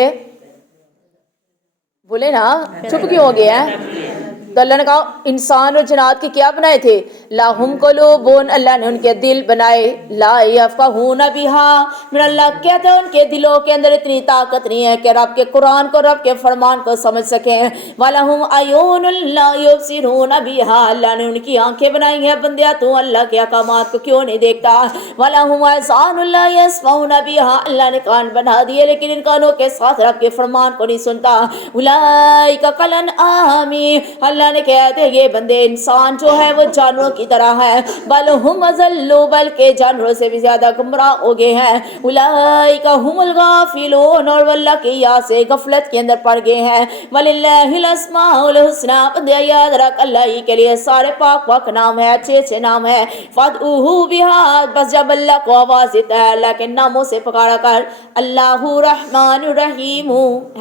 بولے نا چپ کیوں ہو گیا ہے؟ تو اللہ نے کہا انسان اور جنات کے کیا بنائے تھے؟ لاہم قلوبون، اللہ نے ان کے دل بنائے، لا یفقہون بہا، میرا اللہ کہتا ہے ان کے دلوں کے اندر اتنی طاقت نہیں ہے کہ رب کے قرآن کو، رب کے فرمان کو سمجھ سکیں۔ وَلَهُمْ عَيُونٌ لَا يُبْصِرُونَ بِهَا، اللہ نے ان کی آنکھیں بنائی ہیں، بندیا تو اللہ کے احکامات کو کیوں نہیں دیکھتا؟ وَلَهُمْ آذَانٌ لَا يَسْمَعُونَ بِهَا، اللہ نے کان بنا دیے لیکن ان کانوں کے ساتھ رب کے فرمان کو نہیں سنتا۔ أُولَئِكَ كَالْأَنْعَامِ، اللہ نے کہتے ہیں یہ بندے انسان جو ہے وہ جانوروں کی طرح ہے، بل ہم اضل، بلکہ جانوروں سے بھی زیادہ گمراہ ہو گئے ہیں۔ اولئک هم الغافلون، اور اللہ کی یاد سے غفلت کے اندر پڑ گئے ہیں۔ وللہ الاسماء الحسنى، بندے یاد رکھ اللہ ہی کے لیے سارے پاک پاک نام ہے، اچھے اچھے نام ہے۔ فادعوہ بہا، بس جب اللہ کو آواز دیتا ہے اللہ کے ناموں سے پکارا کر، اللہ رحمان الرحیم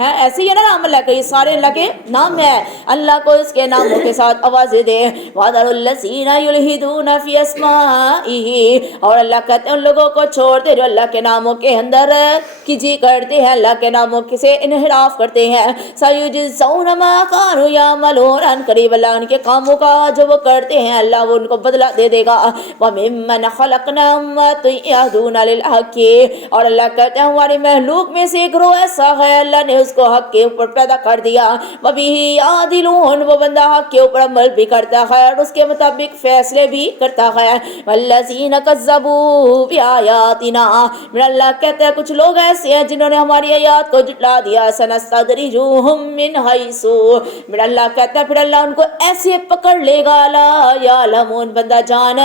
ہے، ایسے ہی ہے نا نام اللہ کے، یہ سارے اللہ کے نام ہے، اللہ کو اس کے ناموں کے ساتھ آواز دے۔ وَذَرُوا الَّذِينَ يُلْحِدُونَ فِي أَسْمَائِهِ، اور اللہ کہتے ہیں ان لوگوں کو چھوڑ دے جو اللہ کے ناموں کے اندر کجی کرتے ہیں، اللہ کے ناموں سے انحراف کرتے ہیں۔ سَيُجْزَوْنَ مَا كَانُوا يَعْمَلُونَ، ان قریب اللہ ان کے کاموں کا جو وہ کرتے ہیں اللہ وہ ان کو بدلہ دے دے گا۔ وَمِمَّنْ خَلَقْنَا أُمَّةً يَهْدُونَ لِلْحَقِّ، اور اللہ کہتے ہیں ہماری مخلوق میں سے ایک گروہ ایسا ہے اللہ نے اس کو حق کے اوپر پیدا کر دیا۔ وَبِهِ يَعْدِلُونَ، وہ بندہ حق کے اوپر عمل بھی کرتا ہے اور اس کے مطابق فیصلے بھی کرتا ہے۔ وَالَّذِينَ كَذَّبُوا بِآيَاتِنَا، میرا اللہ کہتا ہے کچھ لوگ ایسے ہیں جنہوں نے ہماری آیات کو جھٹلا دیا۔ سَنَسْتَدْرِجُهُم مِّنْ حَيْثُ، میرا اللہ کہتا ہے پھر اللہ ان کو ایسے پکڑ لے گا لا یعلمون، بندہ جان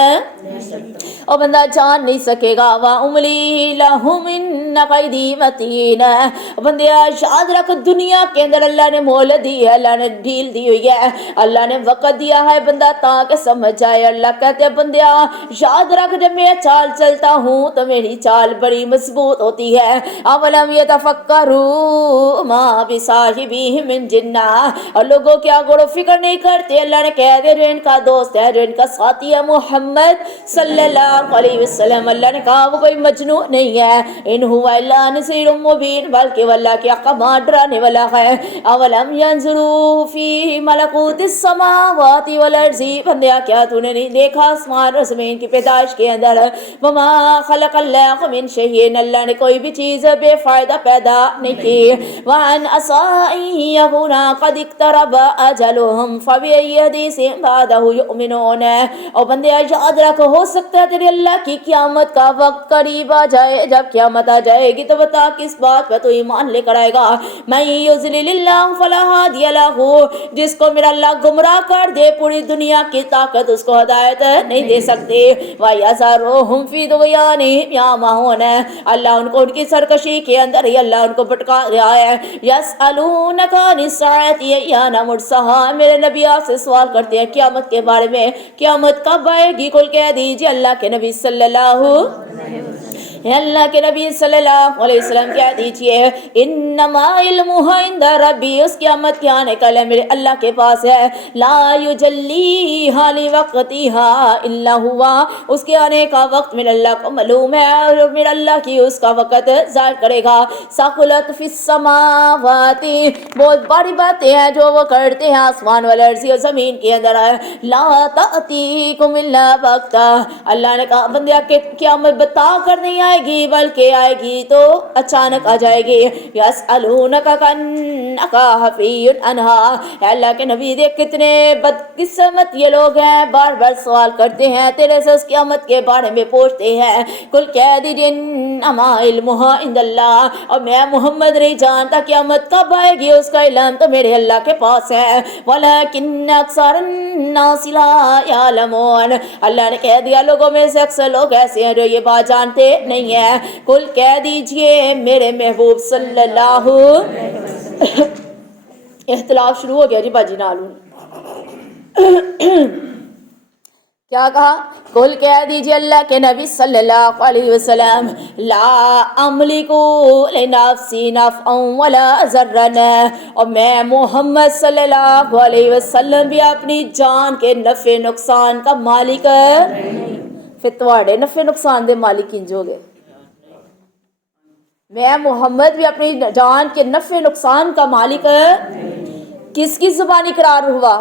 اور بندہ جان نہیں سکے گا۔ وَأُمْلِي لَهُمْ إِنَّ كَيْدِي مَتِينٌ، بندے یاد رکھ دنیا کے اندر اللہ نے مہلت دی ہے، اللہ نے ڈھیل دی ہوئی ہے، اللہ نے وقت دیا ہے بندہ تاکہ سمجھ جائے۔ اللہ کہتے ہیں بندیا یاد رکھ جب میں چال چلتا ہوں تو میری چال بڑی مضبوط ہوتی ہے۔ اولم یتفکروا ما بصاحبہم من جنہ، اور لوگوں کیا غور و فکر نہیں کرتے، اللہ نے کہہ دیا جو ان کا دوست ہے، جو ان کا ساتھی ہے محمد صلی اللہ علیہ وسلم، اللہ نے کہا وہ کوئی مجنون نہیں ہے، ان هو الا نذیر مبین، بلکہ وہ اللہ کے احکامات ڈرانے والا ہے۔ اولم ينظروا فی ملکوت السماوات والارض، بندیا کیا تو نے نہیں دیکھا آسمان اور زمین کی پیدائش کے اندر، وما خلق اللہ من شیء، اللہ نے کوئی بھی چیز بے فائدہ پیدا نہیں کی۔ وان عسى ان يكون قد اقترب اجلهم فبأي حدیث بعدہ یؤمنون، اور بندیا یاد رکھ ہو سکتا ہے تیرے اللہ کی قیامت کا وقت قریب آ جائے، جب قیامت آ جائے گی تو بتا کس بات پہ تو ایمان لے کر آئے گا۔ من یضلل اللہ فلا ہادی لہ، جس کو میرا اللہ گمراہ کر دے پوری دنیا کی طاقت اس کو ہدایت نہیں دے سکتے۔ وَيَذَرُهُمْ فِي طُغْيَانِهِمْ يَعْمَهُونَ، اللہ ان کو ان کی سرکشی کے اندر ہی اللہ ان کو بھٹکا رہا ہے۔ يَسْأَلُونَكَ عَنِ السَّاعَةِ أَيَّانَ مُرْسَاهَا، میرے نبی آپ سے سوال کرتے ہیں قیامت کے بارے میں، قیامت کب آئے گی؟ قل کہہ دیجیے اللہ کے نبی صلی اللہ اللہ کے نبی صلی اللہ علیہ وسلم کہہ دیجئے انما علمها عند ربی، اس قیامت کے آنے کا علم میرے اللہ کے پاس ہے۔ لا یجلیها لوقتها الا هو، اس کے آنے کا وقت میرے اللہ کو معلوم ہے اور میرے اللہ کی اس کا وقت ظاہر کرے گا۔ ثقلت فی السماوات، بہت بڑی باتیں ہیں جو وہ کرتے ہیں آسمان والارض اور زمین کے اندر۔ لا تأتیکم الا بغتہ، اللہ نے کہا بندیا کہ قیامت بتا کر نہیں آئے گی بلکہ آئے گی تو اچانک آ جائے گی۔ یسألونک کأنک حفی عنہا، اللہ کے نبی دیکھ کتنے قسمت یہ لوگ ہیں بار بار سوال کرتے ہیں تیرے سے اس قیامت کے بارے میں پوچھتے ہیں، کل کہہ دیجئے انما علمها عند اللہ، اور میں محمد نہیں جانتا قیامت کب آئے گی، اس کا علم تو میرے اللہ کے پاس ہے، ولیکن اکثر الناس لا یعلمون، اللہ نے کہہ دیا لوگوں میں سے اکثر لوگ ایسے ہیں جو یہ بات جانتے نہیں ہیں، کل کہہ دیجئے میرے محبوب صلی اللہ اختلاف شروع ہو گیا جی باجی نالو کیا کہا، کل کہہ دیجئے اللہ کے نبی صلی اللہ علیہ وسلم، لا املکو لنفسی نفعا ولا ضرا، اور میں محمد صلی اللہ علیہ وسلم بھی اپنی جان کے نفع نقصان کا مالک پھر تواڈے نفع نقصان دے مالک انج ہو گئے، میں محمد بھی اپنی جان کے نفع نقصان کا مالک کس کی زبانی قرار ہوا،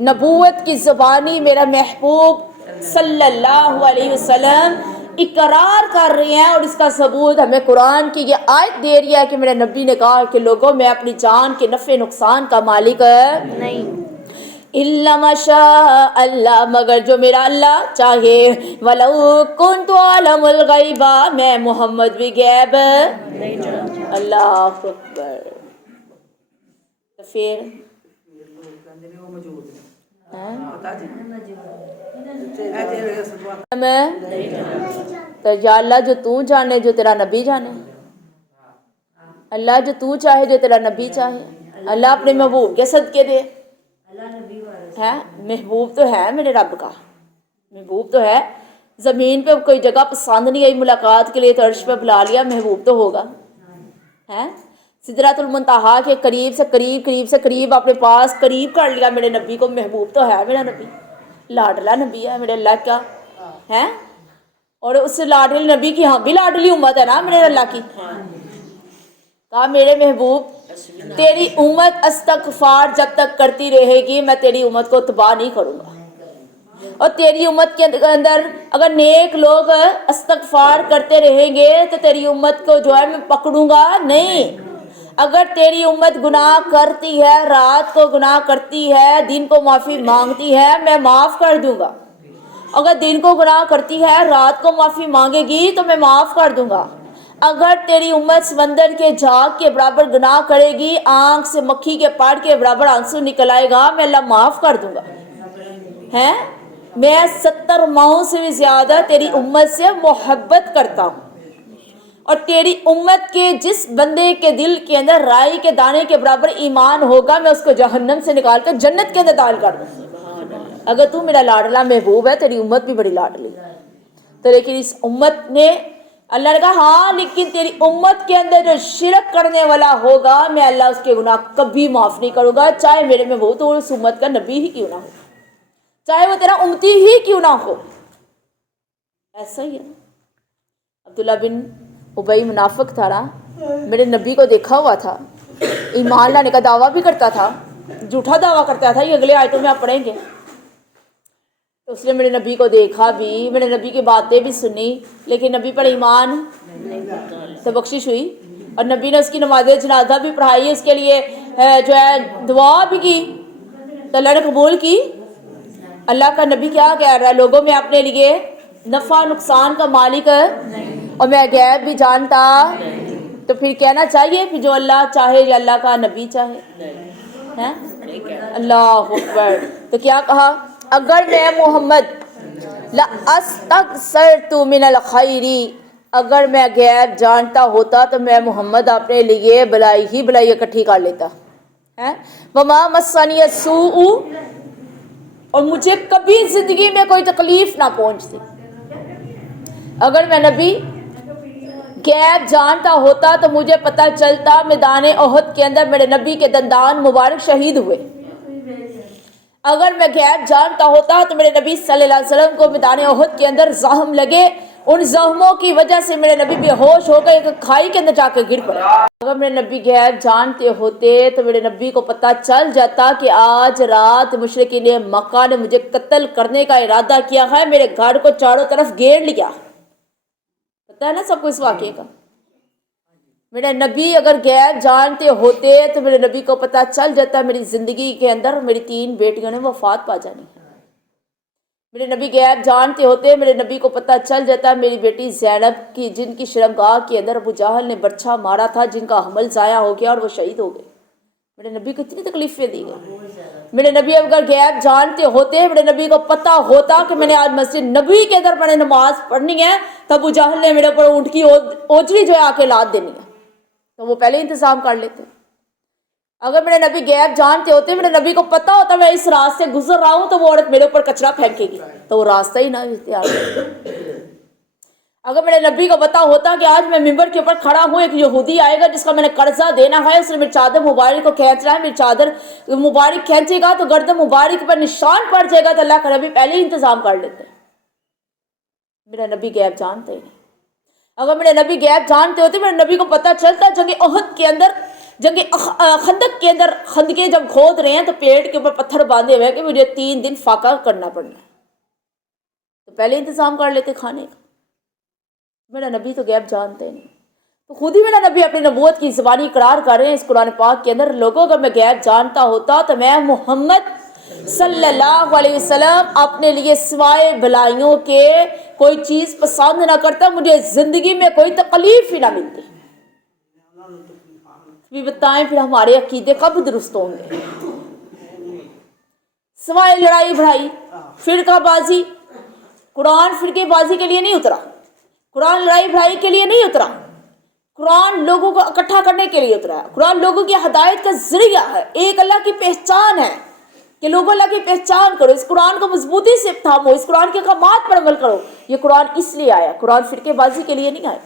نبوت کی زبانی میرا محبوب صلی اللہ علیہ وسلم اقرار کر رہے ہیں، اور اس کا ثبوت ہمیں قرآن کی یہ آیت دے رہی ہے کہ میرے نبی نے کہا کہ لوگوں میں اپنی جان کے نفع نقصان کا مالک نہیں، الا ما شاء اللہ، مگر جو میرا اللہ چاہے، ولو کنت اعلم الغیب، میں محمد بھی غیب اللہ اکبر، پھر تو یا اللہ جو تو جانے جو تیرا نبی جانے، اللہ جو تو چاہے جو تیرا نبی چاہے، اللہ اپنے محبوب کے صدقے دے، ہے محبوب تو ہے میرے رب کا، محبوب تو ہے، زمین پہ کوئی جگہ پسند نہیں آئی ملاقات کے لیے تو عرش پہ بلا لیا، محبوب تو ہوگا، ہے سدرۃ المنتہا کے قریب سے قریب، قریب سے قریب اپنے پاس قریب کر لیا میرے نبی کو، محبوب تو ہے میرا نبی، لاڈلا نبی ہے میرے اللہ کا، ہے اور اس لاڈلی نبی کی ہم بھی لاڈلی امت ہے نا میرے اللہ کی، کہا میرے محبوب تیری امت استغفار جب تک کرتی رہے گی میں تیری امت کو تباہ نہیں کروں گا، اور تیری امت کے اندر اگر نیک لوگ استغفار کرتے رہیں گے تو تیری امت کو جو ہے میں پکڑوں گا نہیں، اگر تیری امت گناہ کرتی ہے، رات کو گناہ کرتی ہے، دن کو معافی مانگتی ہے، میں معاف کر دوں گا، اگر دن کو گناہ کرتی ہے، رات کو معافی مانگے گی تو میں معاف کر دوں گا، اگر تیری امت سمندر کے جھاگ کے برابر گناہ کرے گی، آنکھ سے مکھی کے پاڑ کے برابر آنسو نکل آئے گا، میں اللہ معاف کر دوں گا، ہے میں 70 ماہوں سے بھی زیادہ تیری امت سے محبت کرتا ہوں، اور تیری امت کے جس بندے کے دل کے اندر رائی کے دانے کے برابر ایمان ہوگا میں اس کو جہنم سے نکال کر جنت کے اندر داخل کر دوں، اگر تو میرا لاڈلا محبوب ہے تیری امت بھی بڑی لاڈلی ہے، تو لیکن اس امت نے اللہ نے کہا ہاں لیکن تیری امت کے اندر جو شرک کرنے والا ہوگا میں اللہ اس کے گناہ کبھی معاف نہیں کروں گا، چاہے میرے میں وہ تو اس امت کا نبی ہی کیوں نہ ہو، چاہے وہ تیرا امتی ہی کیوں نہ ہو، ایسا ہی ہے۔ عبداللہ بن ابی منافق تھا نا، میرے نبی کو دیکھا ہوا تھا، ایمان لانے کا دعویٰ بھی کرتا تھا، جھوٹا دعویٰ کرتا تھا، یہ اگلے آیتوں میں آپ پڑھیں گے، تو اس نے میرے نبی کو دیکھا بھی، میرے نبی کی باتیں بھی سنی، لیکن نبی پر ایمان سے بخشش ہوئی، اور نبی نے اس کی نماز جنازہ بھی پڑھائی، اس کے لیے جو ہے دعا بھی کی، تو اللہ نے قبول کی۔ اللہ کا نبی کیا کہہ رہا ہے، لوگوں میں اپنے لیے نفع نقصان کا مالک اور میں غیب بھی جانتا، تو پھر کہنا چاہیے پھر جو اللہ چاہے یا اللہ کا نبی چاہے، ہیں اللہ اکبر۔ تو کیا کہا، اگر میں محمد لَأَسْتَكْثَرْتُ مِنَ الْخَيْرِ، اگر میں غیب جانتا ہوتا تو میں محمد اپنے لیے بلائی ہی بلائی اکٹھی کر لیتا، وَمَا مَسَّنِيَ السُّوءُ، اور مجھے کبھی زندگی میں کوئی تکلیف نہ پہنچتی، اگر میں نبی غیب جانتا ہوتا تو مجھے پتہ چلتا میدان احد کے اندر میرے نبی کے دندان مبارک شہید ہوئے، اگر میں غیب جانتا ہوتا تو میرے نبی صلی اللہ علیہ وسلم کو میدان احد کے اندر زخم لگے، ان زخموں کی وجہ سے میرے نبی بے ہوش ہو گئے، کھائی کے اندر جا کے گر پڑے، اگر میرے نبی غیب جانتے ہوتے تو میرے نبی کو پتہ چل جاتا کہ آج رات مشرکین مکہ نے مجھے قتل کرنے کا ارادہ کیا ہے، میرے گھر کو چاروں طرف گھیر لیا، پتہ ہے نا سب کو اس واقعے کا، میرے نبی اگر غیب جانتے ہوتے تو میرے نبی کو پتہ چل جاتا میری زندگی کے اندر میری 3 بیٹیوں نے وفات پا جانی ہے۔ میرے نبی غیب جانتے ہوتے میرے نبی کو پتہ چل جاتا میری بیٹی زینب کی، جن کی شرمگاہ کے اندر ابو جہل نے برچھا مارا تھا، جن کا حمل ضائع ہو گیا اور وہ شہید ہو گئے۔ میرے نبی کو اتنی تکلیفیں دی گئی۔ میرے نبی اگر غیب جانتے ہوتے، میرے نبی کو پتہ ہوتا کہ میں نے آج مسجد نبوی کے اندر میں نے نماز پڑھنی ہے، تو ابو جہل نے میرے اوپر اونٹ کی اوجری جو ہے آ کے لاد دینی ہے، تو وہ پہلے انتظام کر لیتے۔ اگر میرے نبی غیب جانتے ہوتے، میرے نبی کو پتہ ہوتا میں اس راستے سے گزر رہا ہوں تو وہ عورت میرے اوپر کچرا پھینکے گی، تو وہ راستہ ہی نہ اختیار کرتے۔ اگر میرے نبی کو پتہ ہوتا کہ آج میں ممبر کے اوپر کھڑا ہوں، ایک یہودی آئے گا جس کا میں نے قرضہ دینا ہے، اس نے میری چادر مبارک کو کھینچ رہا ہے، میری چادر مبارک کھینچے گا تو گردن مبارک پر نشان پڑ جائے گا، تو اللہ کا نبی پہلے ہی انتظام کر لیتے۔ میرا نبی غیب جانتے ہی نہیں۔ اگر میرے نبی غیب جانتے ہوتے، میرے نبی کو پتہ چلتا جنگ احد کے اندر، جنگ خندق کے اندر، خندقیں جب کھود رہے ہیں تو پیٹ کے اوپر پتھر باندھے ہوئے کہ مجھے 3 دن فاقہ کرنا پڑنا ہے، تو پہلے انتظام کر لیتے کھانے کا۔ میرا نبی تو غیب جانتے نہیں، تو خود ہی میرا نبی اپنی نبوت کی زبانی اقرار کر رہے ہیں اس قرآن پاک کے اندر، لوگوں اگر میں غیب جانتا ہوتا تو میں محمد صلی اللہ علیہ وسلم اپنے لیے سوائے بھلائیوں کے کوئی چیز پسند نہ کرتا، مجھے زندگی میں کوئی تکلیف ہی نہ ملتی۔ بھی بتائیں پھر ہمارے عقیدے کب درست ہوں گے؟ سوائے لڑائی بھڑائی، فرقہ بازی، قرآن فرقے بازی کے لیے نہیں اترا، قرآن لڑائی بھڑائی کے لیے نہیں اترا، قرآن لوگوں کو اکٹھا کرنے کے لیے اترا ہے، قرآن لوگوں کی ہدایت کا ذریعہ ہے، ایک اللہ کی پہچان ہے کہ لوگوں اللہ کی پہچان کرو، اس قرآن کو مضبوطی سے تھامو، اس قرآن کے احکامات پر عمل کرو۔ یہ قرآن اس لیے آیا، قرآن فرقے بازی کے لیے نہیں آیا۔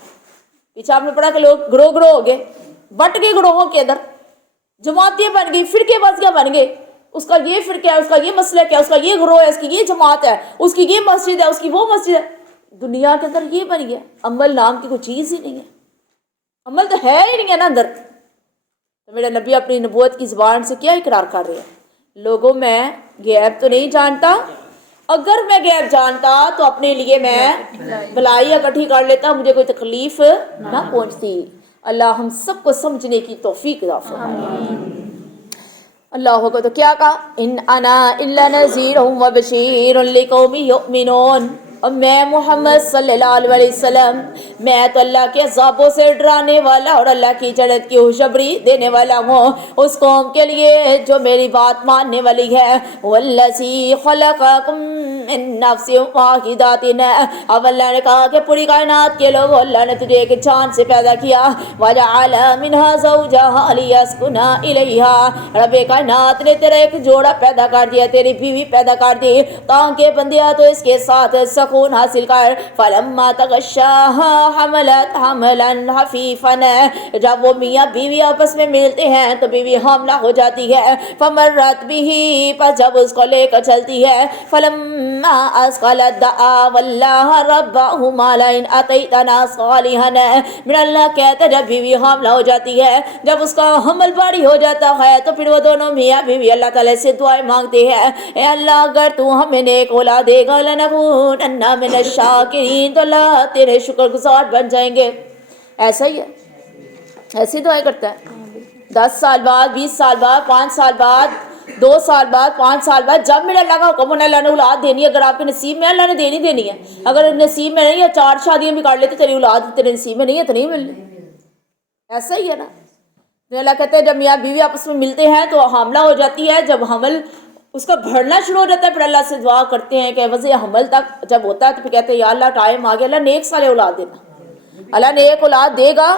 پیچھے آپ نے پڑھا کہ لوگ گروہ گروہ ہو گئے، بٹ گئے گروہوں کے اندر، جماعتیں بن گئی، فرقے بازیاں بن گئے، اس کا یہ فرقہ ہے، اس کا یہ مسلک ہے، اس کا یہ گروہ ہے، اس کی یہ جماعت ہے، اس کی یہ مسجد ہے، اس کی وہ مسجد ہے۔ دنیا کے اندر یہ بن گیا، عمل نام کی کوئی چیز ہی نہیں ہے، عمل تو ہے ہی نہیں ہے نا اندر۔ تو میرا نبی اپنی نبوت کی زبان سے کیا اقرار کر رہے ہیں؟ لوگوں میں غیب تو نہیں جانتا، اگر میں غیب جانتا تو اپنے لیے میں بھلائی اکٹھی کر لیتا، مجھے کوئی تکلیف نہ پہنچتی۔ اللہ ہم سب کو سمجھنے کی توفیق عطا فرمائے۔ اللہ کو تو کیا کہا، ان انا الا نذیر و بشیر لقوم یؤمنون، اور میں محمد صلی اللہ علیہ وسلم، میں تو اللہ کے عذابوں سے ڈرانے والا اور اللہ کی جنت کی خوشخبری دینے والا ہوں اس قوم کے لیے جو میری بات ماننے والی ہے۔ والذی خلقکم من نفس واحدۃ، اب اللہ نے کہا کہ پوری کائنات کے لوگوں، اللہ نے تجھے ایک جان سے پیدا کیا، وجعل منها زوجها ليسكن الیہا، رب کائنات نے تیرا ایک جوڑا پیدا کر دیا، تیری بیوی پیدا کر دی تاکہ بندیا تو اس کے ساتھ سکون حاصل کر۔ فلما تغشاها حملت حملا خفیفا، جب وہ میاں بیوی آپس میں ملتے ہیں تو بیوی حاملہ ہو جاتی ہے، فمرت به، پس جب اس کو لے کر چلتی ہے، فلما اثقلت دعا واللہ ربهما لئن اتیتنا صالحا، میرا اللہ کہتا ہے جب بیوی حاملہ ہو جاتی ہے، جب اس کا حمل باری ہو جاتا ہے تو پھر وہ دونوں میاں بیوی اللہ تعالی سے دعائیں مانگتے ہیں، اے اللہ اگر تو ہمیں نیک اولاد دے گا لنکونن من الشاکرین، تو اللہ تیرے شکر گزار بن جائیں گے۔ ایسا ہی ہے، ایسی دعائیں کرتا ہے۔ 10 سال بعد، 20 سال بعد، 5 سال بعد، 2 سال بعد، 5 سال بعد، جب میرے اللہ کا حکم ہونا اللہ نے اولاد دینی ہے، اگر آپ کے نصیب میں اللہ نے دینی ہے، اگر نصیب میں نہیں ہے 4 شادیاں بھی کر لیتے، تیری اولاد تیرے نصیب میں نہیں ہے تو نہیں ملنی۔ ایسا ہی ہے نا، اللہ کہتے ہیں جب میاں بیوی آپس میں ملتے ہیں تو حاملہ ہو جاتی ہے، جب حمل اس کا بڑھنا شروع ہو جاتا ہے، پھر اللہ سے دعا کرتے ہیں کہ وضع حمل تک جب ہوتا ہے تو پھر کہتے ہیں یا اللہ ٹائم آ گیا، اللہ نیک صالح اولاد دینا، اللہ نیک اولاد دے گا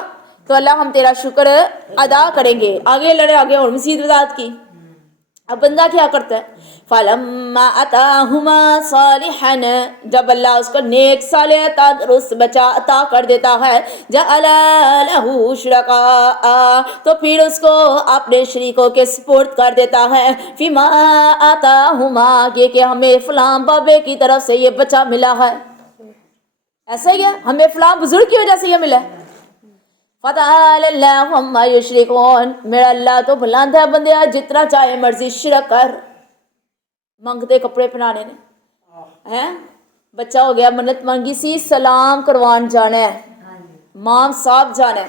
تو اللہ ہم تیرا شکر ادا کریں گے۔ آگے لڑے، آگے اور مزید وضاحت کی۔ اب بندہ کیا کرتا ہے، فَلَمَّا أَتَاهُمَا صَالِحًا، جب اللہ اس کو نیک صالح تندرست بچہ عطا کر دیتا ہے، جَعَلَ لَهُ شُرَكَاءَ، تو پھر اس کو اپنے شریکوں کے سپرد کر دیتا ہے، فِيمَا آتَاهُمَا، یہ کہ ہمیں فلاں بابے کی طرف سے یہ بچہ ملا ہے۔ ایسا ہی ہے، ہمیں فلاں بزرگ کی وجہ سے یہ ملا ہے۔ فَتَعَالَى اللَّهُ عَمَّا يُشْرِكُونَ، میرا اللہ تو بلند ہے، بندے جتنا چاہے مرضی شرک کر، منگتے کپڑے پہنانے نے ہیں، بچہ ہو گیا منت مانگی سی، سلام کروان جانا ہے، مام صاحب جانا ہے،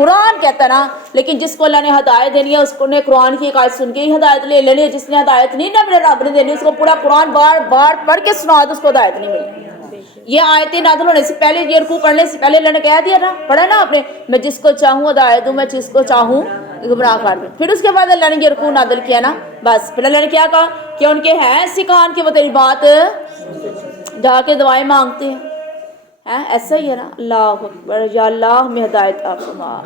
قرآن کہتا نا. لیکن جس کو اللہ نے ہدایت دینی ہے اس کو نے قرآن کی ایک آیت سن کے ہی ہدایت لے لینی ہے. جس نے ہدایت نہیں نا میرے رب نے دینی اس کو پورا قرآن بار بار پڑھ کے سنا تو اس کو ہدایت نہیں ملتی. یہ آیتیں نازل ہونے سے پہلے یہ رکوع کرنے سے پہلے اللہ نے کہہ دیا نا, پڑھا نا آپ نے, میں جس کو چاہوں ہدایت دوں, میں جس کو چاہوں گمراہ کر دوں. پھر اس کے بعد اللہ نے یہ رکوع نازل کیا نا, بس پھر اللہ نے کیا کہا کہ ان کے ہیں ایسی کان کہ وہ تیری بات جا کے دعائیں مانگتے ہیں. ایسا ہی ہے نا. اللہ اکبر. یا اللہ ہمیں ہدایت عطا فرما.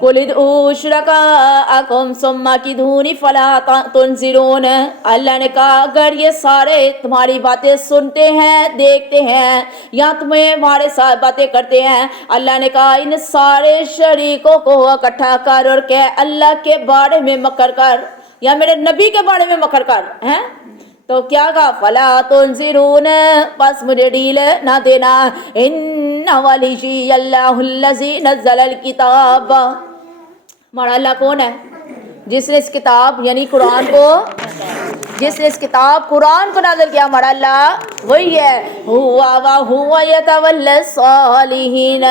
قُلِ ادْعُوا شُرَكَاءَكُمْ ثُمَّ كِيدُونِ فَلَا تُنظِرُونَ. اللہ نے کہا اگر یہ سارے تمہاری باتیں سنتے ہیں, دیکھتے ہیں, یا تمہیں ہمارے ساتھ باتیں کرتے ہیں, اللہ نے کہا ان سارے شریکوں کو اکٹھا کر اور کہ اللہ کے بارے میں مکر کر یا میرے نبی کے بارے میں مکر کر ہیں. تو کیا کہا فلا تنظرون, بس مجھے ڈیل نہ دینا. ان ولی اللہ الذی نزل الکتاب. ہمارا اللہ کون ہے؟ جس نے اس کتاب یعنی قرآن کو, جس نے اس کتاب قرآن کو نازل کیا, ہمارا اللہ وہی ہے. ہوا یتولی الصالحین,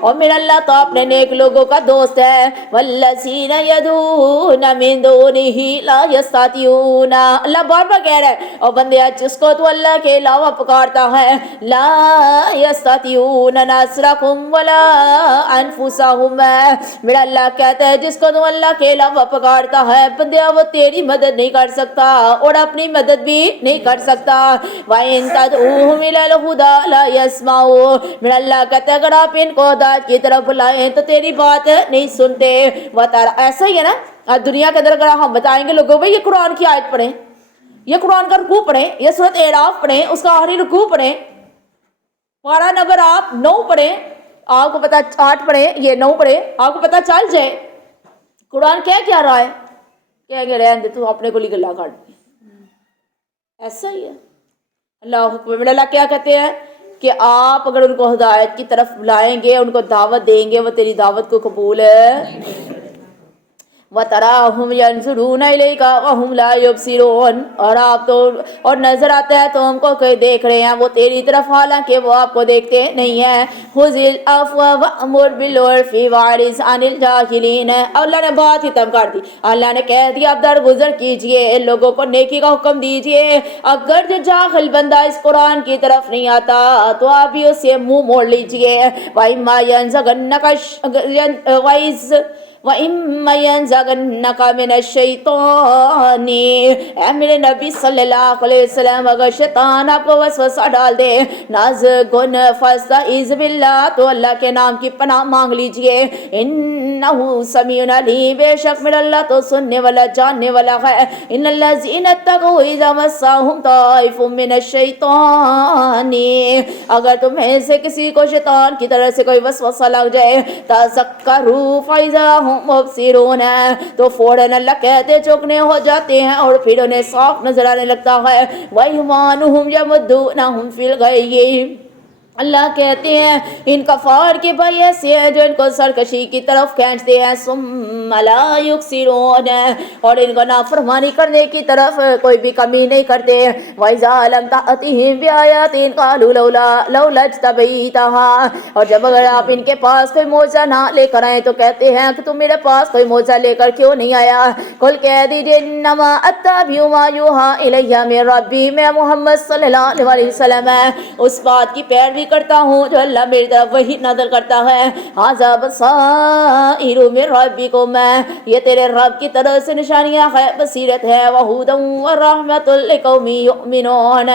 اور میرا اللہ تو اپنے نیک لوگوں کا دوست ہے. والذین یدعون من دونہ لا یستطیعون. اللہ بار بار کہہ رہا ہے اور بندے جس کو تو اللہ کے علاوہ پکارتا ہے, لا یستطیعون نصرکم ولا انفسہم. میرا اللہ کہتا ہے جس کو تو اللہ کے علاوہ پکارتا ہے بندے وہ تیری مدد نہیں کر سکتا اور اپنی مدد بھی نہیں کر سکتا. وَإِن تَدْعُوهُمْ إِلَى الْهُدَىٰ لَا يَسْمَعُونَ. میرا اللہ کہتا ہے اگر آپ ان کو ہدایت کی طرف بلائیں تو تیری بات نہیں سنتے. ایسا ہی ہے نا دنیا کے اندر. اگر ہم بتائیں گے لوگوں بھائی یہ قرآن کی آیت پڑھیں, یہ قرآن کا رکوع پڑھیں, یہ سورۃ اعراف پڑھیں, اس کا آخری رکوع پڑھیں, پارہ نمبر آپ 9 پڑھیں, آپ کو پتا 8 پڑھیں, یہ 9 پڑھیں, آپ کو پتا چل جائے قرآن کیا رہا ہے. کہہ گے رہن دے تو اپنے کو لی گلا کاٹ دی. ایسا ہی ہے. اللہ اکبر. میرا اللہ کیا کہتے ہیں کہ آپ اگر ان کو ہدایت کی طرف بلائیں گے, ان کو دعوت دیں گے, وہ تیری دعوت کو قبول وَتَرَاهُمْ يَنْظُرُونَ إِلَيْكَ وَهُمْ لَا يُبْصِرُونَ. اور آپ تو اور نظر آتا ہے تو ہم کو کوئی دیکھ رہے ہیں وہ تیری طرف, حالانکہ وہ آپ کو دیکھتے نہیں ہیں. خُذِ الْعَفْوَ وَأْمُرْ بِالْعُرْفِ وَأَعْرِضْ عَنِ الْجَاهِلِينَ. اللہ نے بات ہی تم کر دی. اللہ نے کہہ دیا آپ درگزر کیجئے, لوگوں کو نیکی کا حکم دیجئے. اگر جو جاہل بندہ اس قرآن کی طرف نہیں آتا تو آپ بھی اسے منہ موڑ لیجئے. وَإِمَّا يَنزَغَنَّكَ وَإِمَّا يَنزَغَنَّكَ مِنَ الشَّيْطَانِ. اے میرے نبی صلی اللہ علیہ وسلم اگر شیطان آپ کو وسوسہ ڈال دے, نازغن فاستعذ باللہ, تو اللہ کے نام کی پناہ مانگ لیجئے. انہ سمیع علیم, بے شک میرا اللہ تو سننے والا جاننے والا ہے. ان الذین اتقوا اذا مسهم طائف من الشیطان. اگر تمہیں سے کسی کو شیطان کی طرف سے کوئی وسوسہ لگ جائے, تذکروا فاذا مبصرون, تو فوراً اللہ کہتے چوکنے ہو جاتے ہیں اور پھر انہیں صاف نظر آنے لگتا ہے. وَإِخْوَانُهُمْ يَمُدُّونَهُمْ فِي الْغَيِّ. اللہ کہتے ہیں ان کفار کے بھائی ایسے ہیں جو ان کو سرکشی کی طرف کھینچتے ہیں. ثُمَّ لَا يُقْصِرُونَ, اور ان کو نافرمانی کرنے کی طرف کوئی بھی کمی نہیں کرتے. وَإِذَا لَمْ تَأْتِهِمْ بِآيَاتٍ قَالُوا لَوْلَا اجْتَبَيْتَهَا. اور جب اگر آپ ان کے پاس کوئی معجزہ نہ لے کر آئیں تو کہتے ہیں کہ تم میرے پاس کوئی معجزہ لے کر کیوں نہیں آیا. قُلْ کہہ دیجئے انما اتبع ما یوحی الی من ربی, میں محمد صلی اللہ علیہ وسلم اس بات کی پیروی کرتا ہوں جو اللہ میری طرف وحی نازل کرتا ہے. ھذا بصائر من ربکم, یہ تیرے رب کی طرف سے نشانیاں ہے, بصیرت ہے. وہدی ورحمۃ لقوم یؤمنون,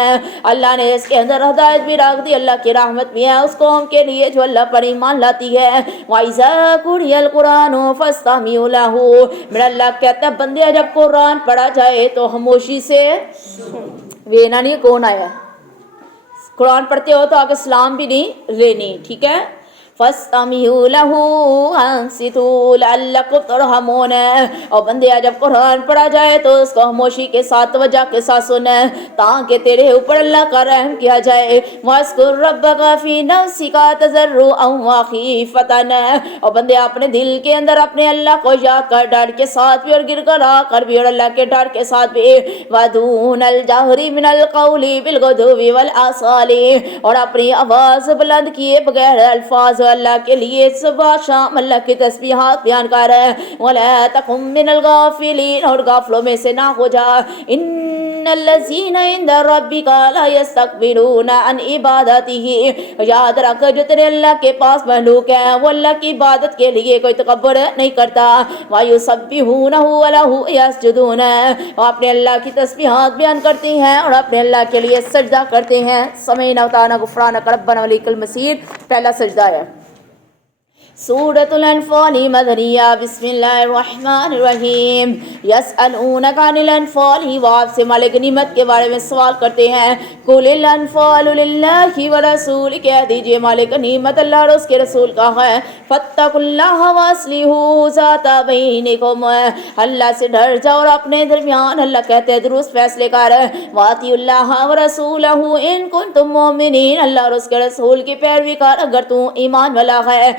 اللہ نے اس کے اندر ہدایت بھی رکھ دی, اللہ کی رحمت بھی ہے اس قوم کے لیے جو اللہ پر ایمان لاتی ہے. وَإِذَا قُرِئَ الْقُرْآنُ فَاسْتَمِعُوا لَهُ. میرا اللہ کہتا ہے بندے جب قرآن پڑھا جائے تو خاموشی سے, وینا نہیں کون آیا, قرآن پڑھتے ہو تو آگے سلام بھی نہیں لینی, ٹھیک ہے. فَاسْتَمِعُوا لَهُ وَأَنصِتُوا لَعَلَّكُمْ تُرْحَمُونَ. اور بندے جب قرآن پڑھا جائے تو اس کو خاموشی کے ساتھ توجہ کے ساتھ سنیں تاکہ تیرے اوپر اللہ کا رحم کیا جائے. وَاذْكُر رَّبَّكَ فِي نَفْسِكَ تَضَرُّعًا وَخِيفَةً. اور بندے اپنے دل کے اندر اپنے اللہ کو یاد کر, ڈر کے ساتھ بھی اور گر گڑا کر بھی, اور اللہ کے ڈر کے ساتھ بھی. وَدُونَ الْجَهْرِ مِنَ الْقَوْلِ بِالْغُدُوِّ وَالْآصَالِ. اور اپنی آواز بلند کیے بغیر الفاظ اللہ کے لیے صبح شام اللہ کی تسبیحات بیان کر وَلَا تَكُن مِّنَ الْغَافِلِينَ اور غافلوں میں سے نہ ہو جا ان الذین عند ربک لا یستکبرون عن عبادتہ یاد رکھ جو تیرے اللہ کے پاس مخلوق ہے وہ اللہ کی عبادت کے لیے کوئی تکبر نہیں کرتا وَيُسَبِّحُونَهُ وَلَهُ يَسْجُدُونَ وہ اپنے اللہ کی تسبیحات بیان کرتے ہیں اور اپنے اللہ کے لیے سجدہ کرتے ہیں سمیعنا وطعنا غفرانک ربنا ولیک المصیر پہلا سجدہ ہے سورۃ الانفال مدنیہ بسم اللہ الرحمن الرحیم یسألونک عن الانفال وہ آپ سے مال غنیمت کے بارے میں سوال کرتے ہیں قل الانفال للہ ورسول کہہ دیجئے مال غنیمت اللہ اور اس کے رسول کا ہے فاتقوا اللہ واصلحوا ذات بینکم اللہ سے ڈر جاؤ اور اپنے درمیان اللہ کہتے ہیں درست فیصلے کر واطیعوا اللہ ورسولہ ان کنتم مؤمنین اللہ اور اس کے رسول کی پیروی کر اگر تو ایمان والا ہے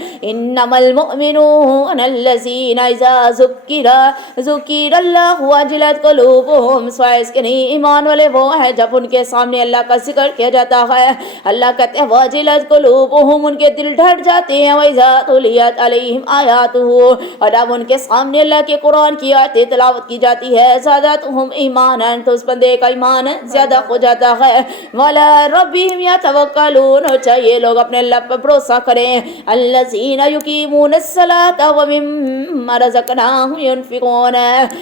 انما المؤمنون الذین اذا ذکر اللہ وجلت قلوبهم سوائے اس کے نہیں ایمان والے وہ ہیں جب ان کے سامنے اللہ کا ذکر کیا جاتا ہے اللہ کہتے ہیں وجلت قلوبهم ان کے دل ڈر جاتے ہیں واذا تلیت علیہم آیاتہ اور جب ان کے سامنے اللہ کے قرآن کی آیتیں تلاوت کی جاتی ہے زادتهم ایمانا تو اس بندے کا ایمان زیادہ ہو جاتا ہے وعلی ربهم یتوکلون اور چاہیے لوگ اپنے اللہ پر بھروسہ کریں الذین یقیمون الصلاۃ ومما رزقناہم ينفقون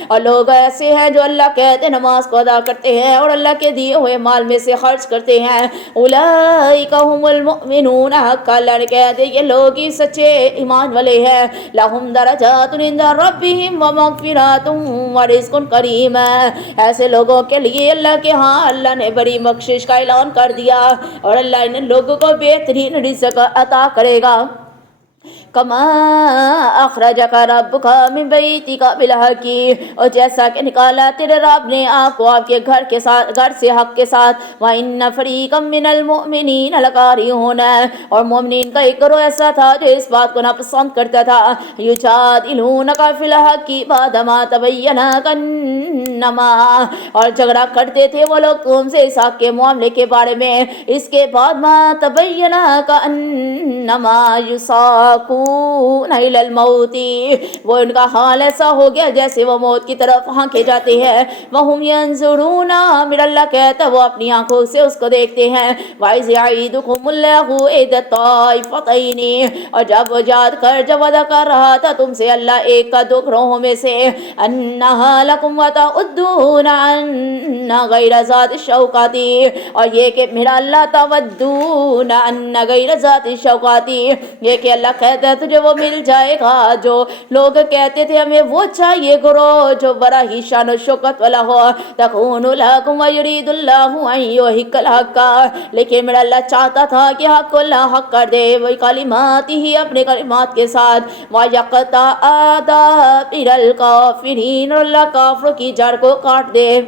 اور لوگ ایسے ہیں جو اللہ کہتے نماز کو ادا کرتے ہیں اور اللہ کے دیے ہوئے مال میں سے خرچ کرتے ہیں اولئک هم المؤمنون حقا اللہ نے کہہ دیا یہ لوگ ہی سچے ایمان والے ہیں لہم درجات عند ربهم ومغفرات ورزق کریم ایسے لوگوں کے لیے اللہ کے ہاں اللہ نے بڑی بخشش کا اعلان کر دیا اور اللہ ان لوگوں کو بہترین رزق عطا کرے گا کما اخرجک ربک من بیتک بالحق اور جیسا کہ نکالا تیرے رب نے آپ کو آپ کے گھر سے حق کے ساتھ وان فریقا من المؤمنین لکارہون اور مومنین کا ایک گروہ ایسا تھا جو اس بات کو ناپسند کرتا تھا یجادلونک فی الحق بعدما تبین کانما اور جھگڑا کرتے تھے وہ لوگ تم سے اس حق کے معاملے کے بارے میں اس کے بعد ما تبین کانما یساقون الی الموت وہ ان کا حال ایسا ہو گیا جیسے وہ موت کی طرف ہانکے جاتے ہیں وہم ینظرون میرا اللہ کہتا ہے وہ اپنی آنکھوں سے اس کو دیکھتے ہیں وَإِذْ يَعِدُكُمُ اللَّهُ إِحْدَى الطَّائِفَتَيْنِ اور جب وعدہ کر رہا تھا تم سے اللہ ایک کا دو گروہوں میں سے أَنَّهَا لَكُمْ وَتَعُدُّونَ عَنَّ غَيْرَ ذَاتِ الشَّوْكَاتِ اور یہ کہ میرا اللہ تودون عَنَّ غَيْرَ ذَاتِ الشَّوْكَاتِ یہ کہ اللہ کہتا ہے تجھے وہ مل جائے گا جو لوگ کہتے تھے ہمیں وہ چاہیے گروہ جو بڑا ہی شان و شوکت والا ہو تکون لکم ویرید اللہ ان یحق الحق لیکن میرا اللہ چاہتا تھا کہ حق کو اللہ حق کر دے وہی کلمات ہی اپنے کلمات کے ساتھ وَيَقْطَعَ دَابِرَ الْكَافِرِينَ اور اللہ کافروں کی جڑ کو کاٹ دے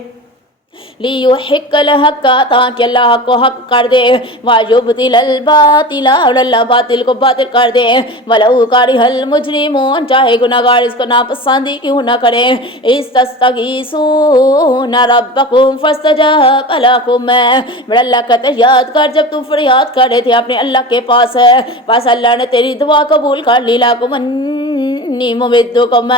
لیحق الحق تاکہ اللہ حق کو حق کر دے ویبطل الباطل اور اللہ باطل کو باطل کر دے ولو کرہ المجرمون چاہے گناہگار اس کو ناپسندی کیوں نہ کریں استغیثون ربکم فاستجاب لکم میرا اللہ کہتا ہے یاد کر جب تم فریاد کر رہے تھے اپنے اللہ کے پاس ہے بس اللہ نے تیری دعا قبول کر لی لکم انی ممدکم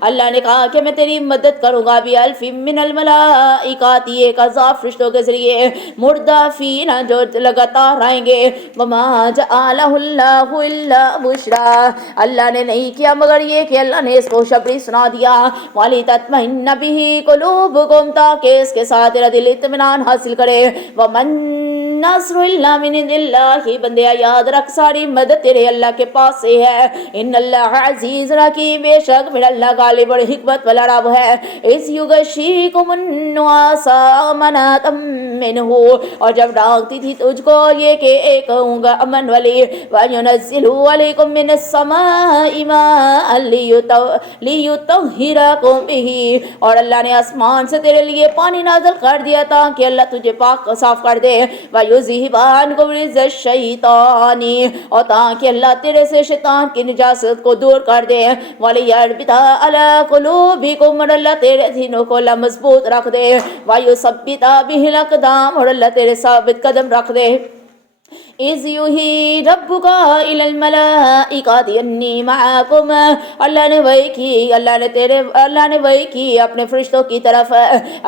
اللہ نے کہا کہ میں تیری مدد کروں گا بِأَلْفٍ مِّنَ الْمَلَائِکَةِ ایک ہزار فرشتوں کے ذریعے مردافین جو لگاتار آئیں گے وما جعلہ اللہ الا بشرا اللہ نے نہیں کیا مگر یہ کہ اللہ نے اس کو خوشخبری سنا دیا وَلِتَطْمَئِنَّ بِهِ قُلُوبُكُمْ تاکہ اس کے ساتھ تیرا دل اطمینان حاصل کرے وَمَن نَّصْرُ إِلَّا مِنْ عِندِ اللَّهِ بندے یاد رکھ ساری مدد تیرے اللہ کے پاس سے ہے ان اللہ عزیز حکیم بے شک میرا اللہ غالب اور حکمت والا رب ہے اِذْ يُغَشِّيكُمُ النُّعَاسَ امناتا منہ اور جب ڈانگتی تھی تجھ کو یہ کہ ایک ہوں گا امن والی وَيُنَزِّلُ عَلَيْكُم مِّنَ السَّمَاءِ مَاءً لِيُطَهِّرَكُم بِهِ اور اللہ نے آسمان سے تیرے لیے پانی نازل کر دیا تاکہ اللہ تجھے پاک صاف کر دے وَيُذْهِبَ عَنكُمْ رِجْزَ الشَّيْطَانِ اور تاکہ اللہ تیرے سے شیطان کی نجاست کو دور کر دے وَلِيَرْبِطَ عَلَى قُلُوبِكُمْ اور اللہ تیرے دینوں کو اللہ مضبوط رکھ دے وَيُثَبِّتَ بِهِ الْأَقْدَامَ اور اللہ تیرے ثابت قدم رکھ دے اِذْ یُوحِی رَبُّکَ إِلَى الْمَلَائِکَةِ أَنِّی مَعَکُم، اللہ نے وحی کی، اللہ نے وحی کی اپنے فرشتوں کی طرف،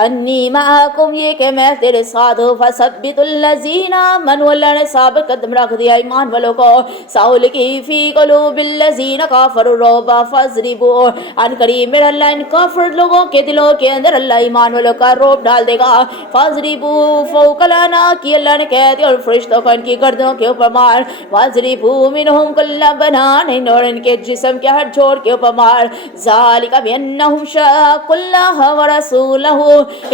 انی معکم، یہ کہ میں تیرے ساتھ ہوں، فَثَبِّتُوا الَّذِینَ آمَنُوا، اللہ نے ثابت قدم رکھ دیا ایمان والوں کو، سَأُلْقِی فِی قُلُوبِ الَّذِینَ کَفَرُوا الرُّعْبَ فَاضْرِبُوا، ان قریب میرا اللہ ان کافر لوگوں کے دلوں کے اندر اللہ ایمان والوں کا روب ڈال دے گا، فَاضْرِبُوا فَوْقَ الْأَعْنَاقِ، اللہ نے کہہ دیا اور فرشتوں کو ان کی گردنوں کے اوپر مار، وَاضْرِبُوا مِنْهُمْ كُلَّ بَنَانٍ، اور ان کے جسم کے ہر جوڑ کے اوپر مار، ذَلِكَ بِأَنَّهُمْ شَاقُّوا اللَّهَ وَرَسُولَهُ،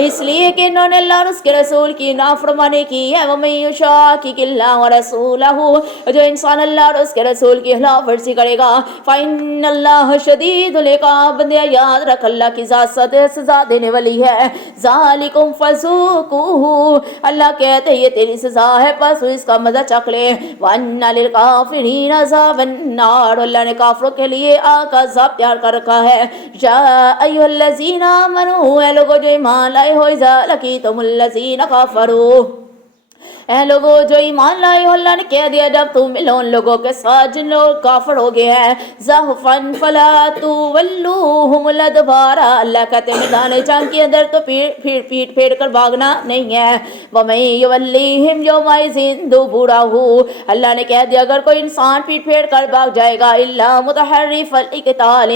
اس لیے کہ انہوں نے اللہ اور اس کے رسول کی نافرمانی کی ہے، وَمَن يُشَاقِقِ اللَّهَ وَرَسُولَهُ، جو انسان اللہ اور اس کے رسول کی خلاف ورزی کرے گا، فَإِنَّ اللَّهَ شَدِيدُ الْعِقَابِ، بندے یاد رکھ اللہ کی ذات سزا دینے والی ہے، ذَلِكُمْ فَذُوقُوهُ، اللہ کہتے ہیں یہ تیری سزا ہے پس اس کا مزہ چکھ لے، وَأَنَّ لِلْكَافِرِينَ عَذَابَ النَّارِ، اللہ نے کافروں کے لیے آگ کا عذاب تیار کر رکھا ہے، یا ایھا الذین آمنوا، اے لوگو جو ایمان لائے ہو، اذا لقیتم الذین کفروا، اے لوگوں جو ایمان لائے ہو، اللہ نے کہہ دیا جب تم ملو ان لوگوں کے ساتھ جن لوگ کافر ہو گئے ہیں، زحفاً فلا تولوہم الادبار، اللہ کہتے ہیں میدان جنگ کے اندر تو پیٹ پھیر کر بھاگنا نہیں ہے، وَمَن یولیہم یومئذ دبرہ، اللہ نے کہہ دیا اگر کوئی انسان پیٹ پھیر کر بھاگ جائے گا، الا متحرفا لقتال،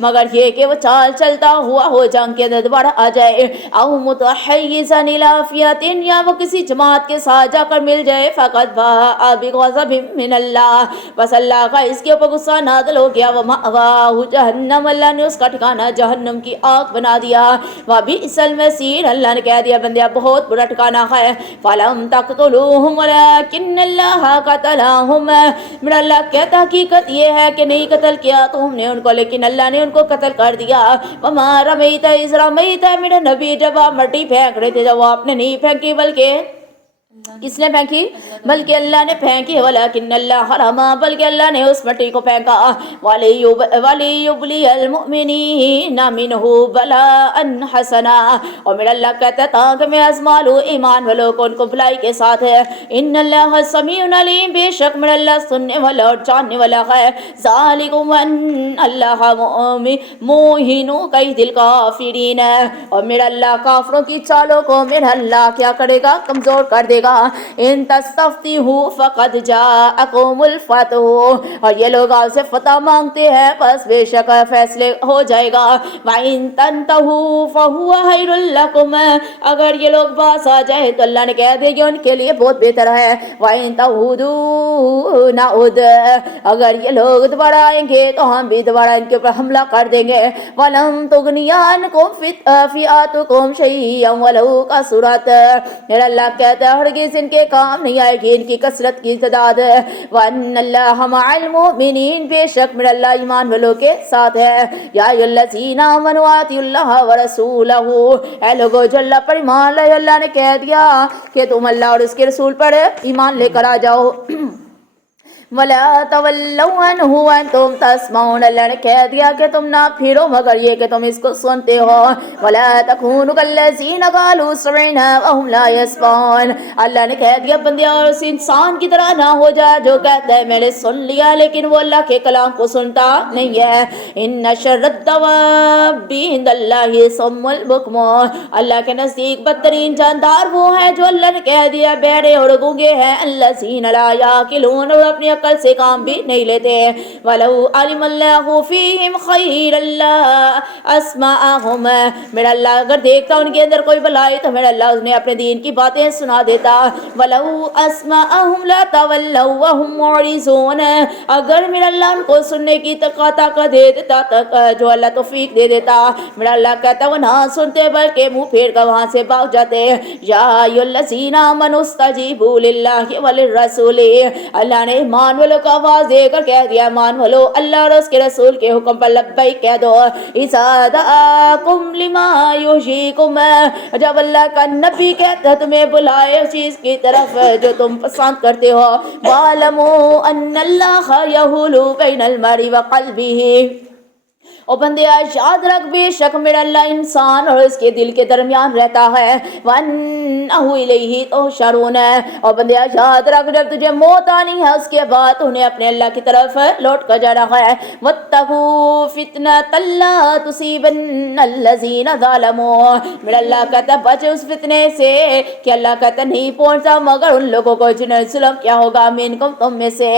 مگر یہ کہ وہ چال چلتا ہوا ہو جنگ کے اندر دوبارہ آ جائے، او متحیزا الی فئۃ، یا وہ کسی جماعت کے ساتھ جا کر مل جائے، فقط باء بغضب من اللہ، بس اللہ کا اس کے اوپر غصہ نازل ہو گیا، ومأواہ جہنم، اللہ نے اس کا ٹھکانہ جہنم کی آگ بنا دیا، وبئس المصیر، اللہ نے کہہ دیا بندیا بہت برا ٹھکانہ ہے، فلم تقتلوہم ولکن اللہ قتلہم، میرا اللہ کہتا حقیقت یہ ہے کہ نہیں قتل کیا تم نے ان کو لیکن اللہ نے ان کو قتل کر دیا، وما رمیت اذ رمیت، میرے نبی جب آپ مٹی پھینک رہے تھے جب آپ نے نہیں پھینکی بلکہ کس نے پھینکی، بلکہ اللہ نے پھینکی، ولیکن اللہ حرما، بلکہ اللہ نے اس مٹی کو پھینکا، وَلِيُبْلِيَ الْمُؤْمِنِينَ مِنْهُ بَلَاءً حَسَنًا، اور میرا اللہ کہتا ہے تاکہ میں آزما لوں ایمان والوں کو ان کو بھلائی کے ساتھ ہے، ان اللہ سمیع علیم، بے شک میرا اللہ سننے والا اور جاننے والا ہے، ذالکم ان اللہ موہن کید الکافرین، اور میرا اللہ کافروں کی چالوں کو میرا اللہ کیا کرے گا، کمزور کر دے گا، ان تستفتحوا فقد جاءکم الفتح، اور یہ لوگ آپ سے فتح مانگتے ہیں بس بے شک فیصلے ہو جائے گا، وَإِن تَنْتَهُوا فَهُوَ خَيْرٌ لَكُمْ، اگر یہ لوگ باز آ جائے تو اللہ نے کہہ دے گی ان کے لیے بہت بہتر ہے، وَإِن تَعُودُوا نَعُدْ، اگر یہ لوگ دوبارہ آئیں گے تو ہم بھی دوبارہ ان کے اوپر حملہ کر دیں گے، وَلَن تُغْنِيَ عَنْكُمْ فِئَاتُكُمْ شَيْئًا وَلَوْ كَثُرَتْ، میرا اللہ کہتا ہے ہرگز ان کے کام نہیں آئے گی ان کی کثرت کی تعداد، وَأَنَّ اللَّهَ مَعَ الْمُؤْمِنِينَ، بے شک میرا اللہ ایمان والوں کے ساتھ ہے، یا ایھا الذین آمنوا آطیعوا اللہ ورسولہ، اے لوگو جو اللہ پر ایمان لائے، اللہ نے کہہ دیا کہ تم اللہ اور اس کے رسول پر ایمان لے کر آ جاؤ، وَلَا تَوَلَّوْا عَنْهُ وَأَنْتُمْ تَسْمَعُونَ، اللہ نے کہہ دیا کہ تم نہ پھرو مگر یہ کہ تم اس کو سنتے ہو، وَلَا تَكُونُوا كَالَّذِينَ قَالُوا سَمِعْنَا وَهُمْ لَا يَسْمَعُونَ، اللہ نے کہہ دیا بندیا اور اس انسان کی طرح نہ ہو جائے جو کہتا ہے میں نے سن لیا لیکن وہ اللہ کے کلام کو سنتا نہیں ہے، إِنَّ شَرَّ الدَّوَابِّ عِندَ اللَّهِ الصُّمُّ الْبُكْمُ، اللہ کے نزدیک بدترین جاندار وہ ہیں جو اللہ نے کہہ دیا بہرے اور گونگے ہیں، الَّذِينَ لَا يَعْقِلُونَ، اور اپنی عقل سے کام بھی نہیں لیتے، وَلَوْ عَلِمَ اللَّهُ فِيهِمْ خَيْرًا لَأَسْمَعَهُمْ، میرا اللہ اگر دیکھتا ان کے اندر کوئی بھلائی تو میرا اللہ انہیں اپنے دین کی باتیں سنا دیتا، وَلَوْ أَسْمَعَهُمْ لَتَوَلَّوْا وَهُمْ مُعْرِضُونَ، اگر میرا اللہ ان کو سننے کی طاقت دے دیتا جو اللہ توفیق دے دیتا، میرا اللہ کہتا وہ نہ سنتے بلکہ منہ پھیر کر وہاں سے بھاگ جاتے، یا ایھا الذین آمنوا استجیبوا للہ وللرسول، اللہ نے ایمان والوں کو آواز دے کر کہہ دیا ایمان والو اللہ اور اس کے رسول کے حکم پر لبیک کہہ دو، اذا دعاکم لما یحییکم، جب اللہ کا نبی کہتا ہے تمہیں بلائے اس چیز کی طرف جو تم پسند کرتے ہو، وَاعْلَمُوا أَنَّ اللَّهَ يَحُولُ بَيْنَ الْمَرْءِ وَقَلْبِهِ، اور بندیا یاد رکھ بے شک میرا اللہ انسان اور اس کے دل کے درمیان رہتا ہے، وَأَنَّهُ إِلَيْهِ تُحْشَرُونَ، اور بندیا یاد رکھ جب تجھے موت آنی ہے اس کے بعد انہیں اپنے اللہ کی طرف لوٹ کر جانا ہے، وَاتَّقُوا فِتْنَةً لَا تُصِيبَنَّ الَّذِينَ ظَلَمُوا، میرا اللہ کہتا ہے بچ اس فتنے سے کہ اللہ کہتا نہیں پہنچا مگر ان لوگوں کو جنہیں ظلم کیا ہوگا، منکم تم میں سے،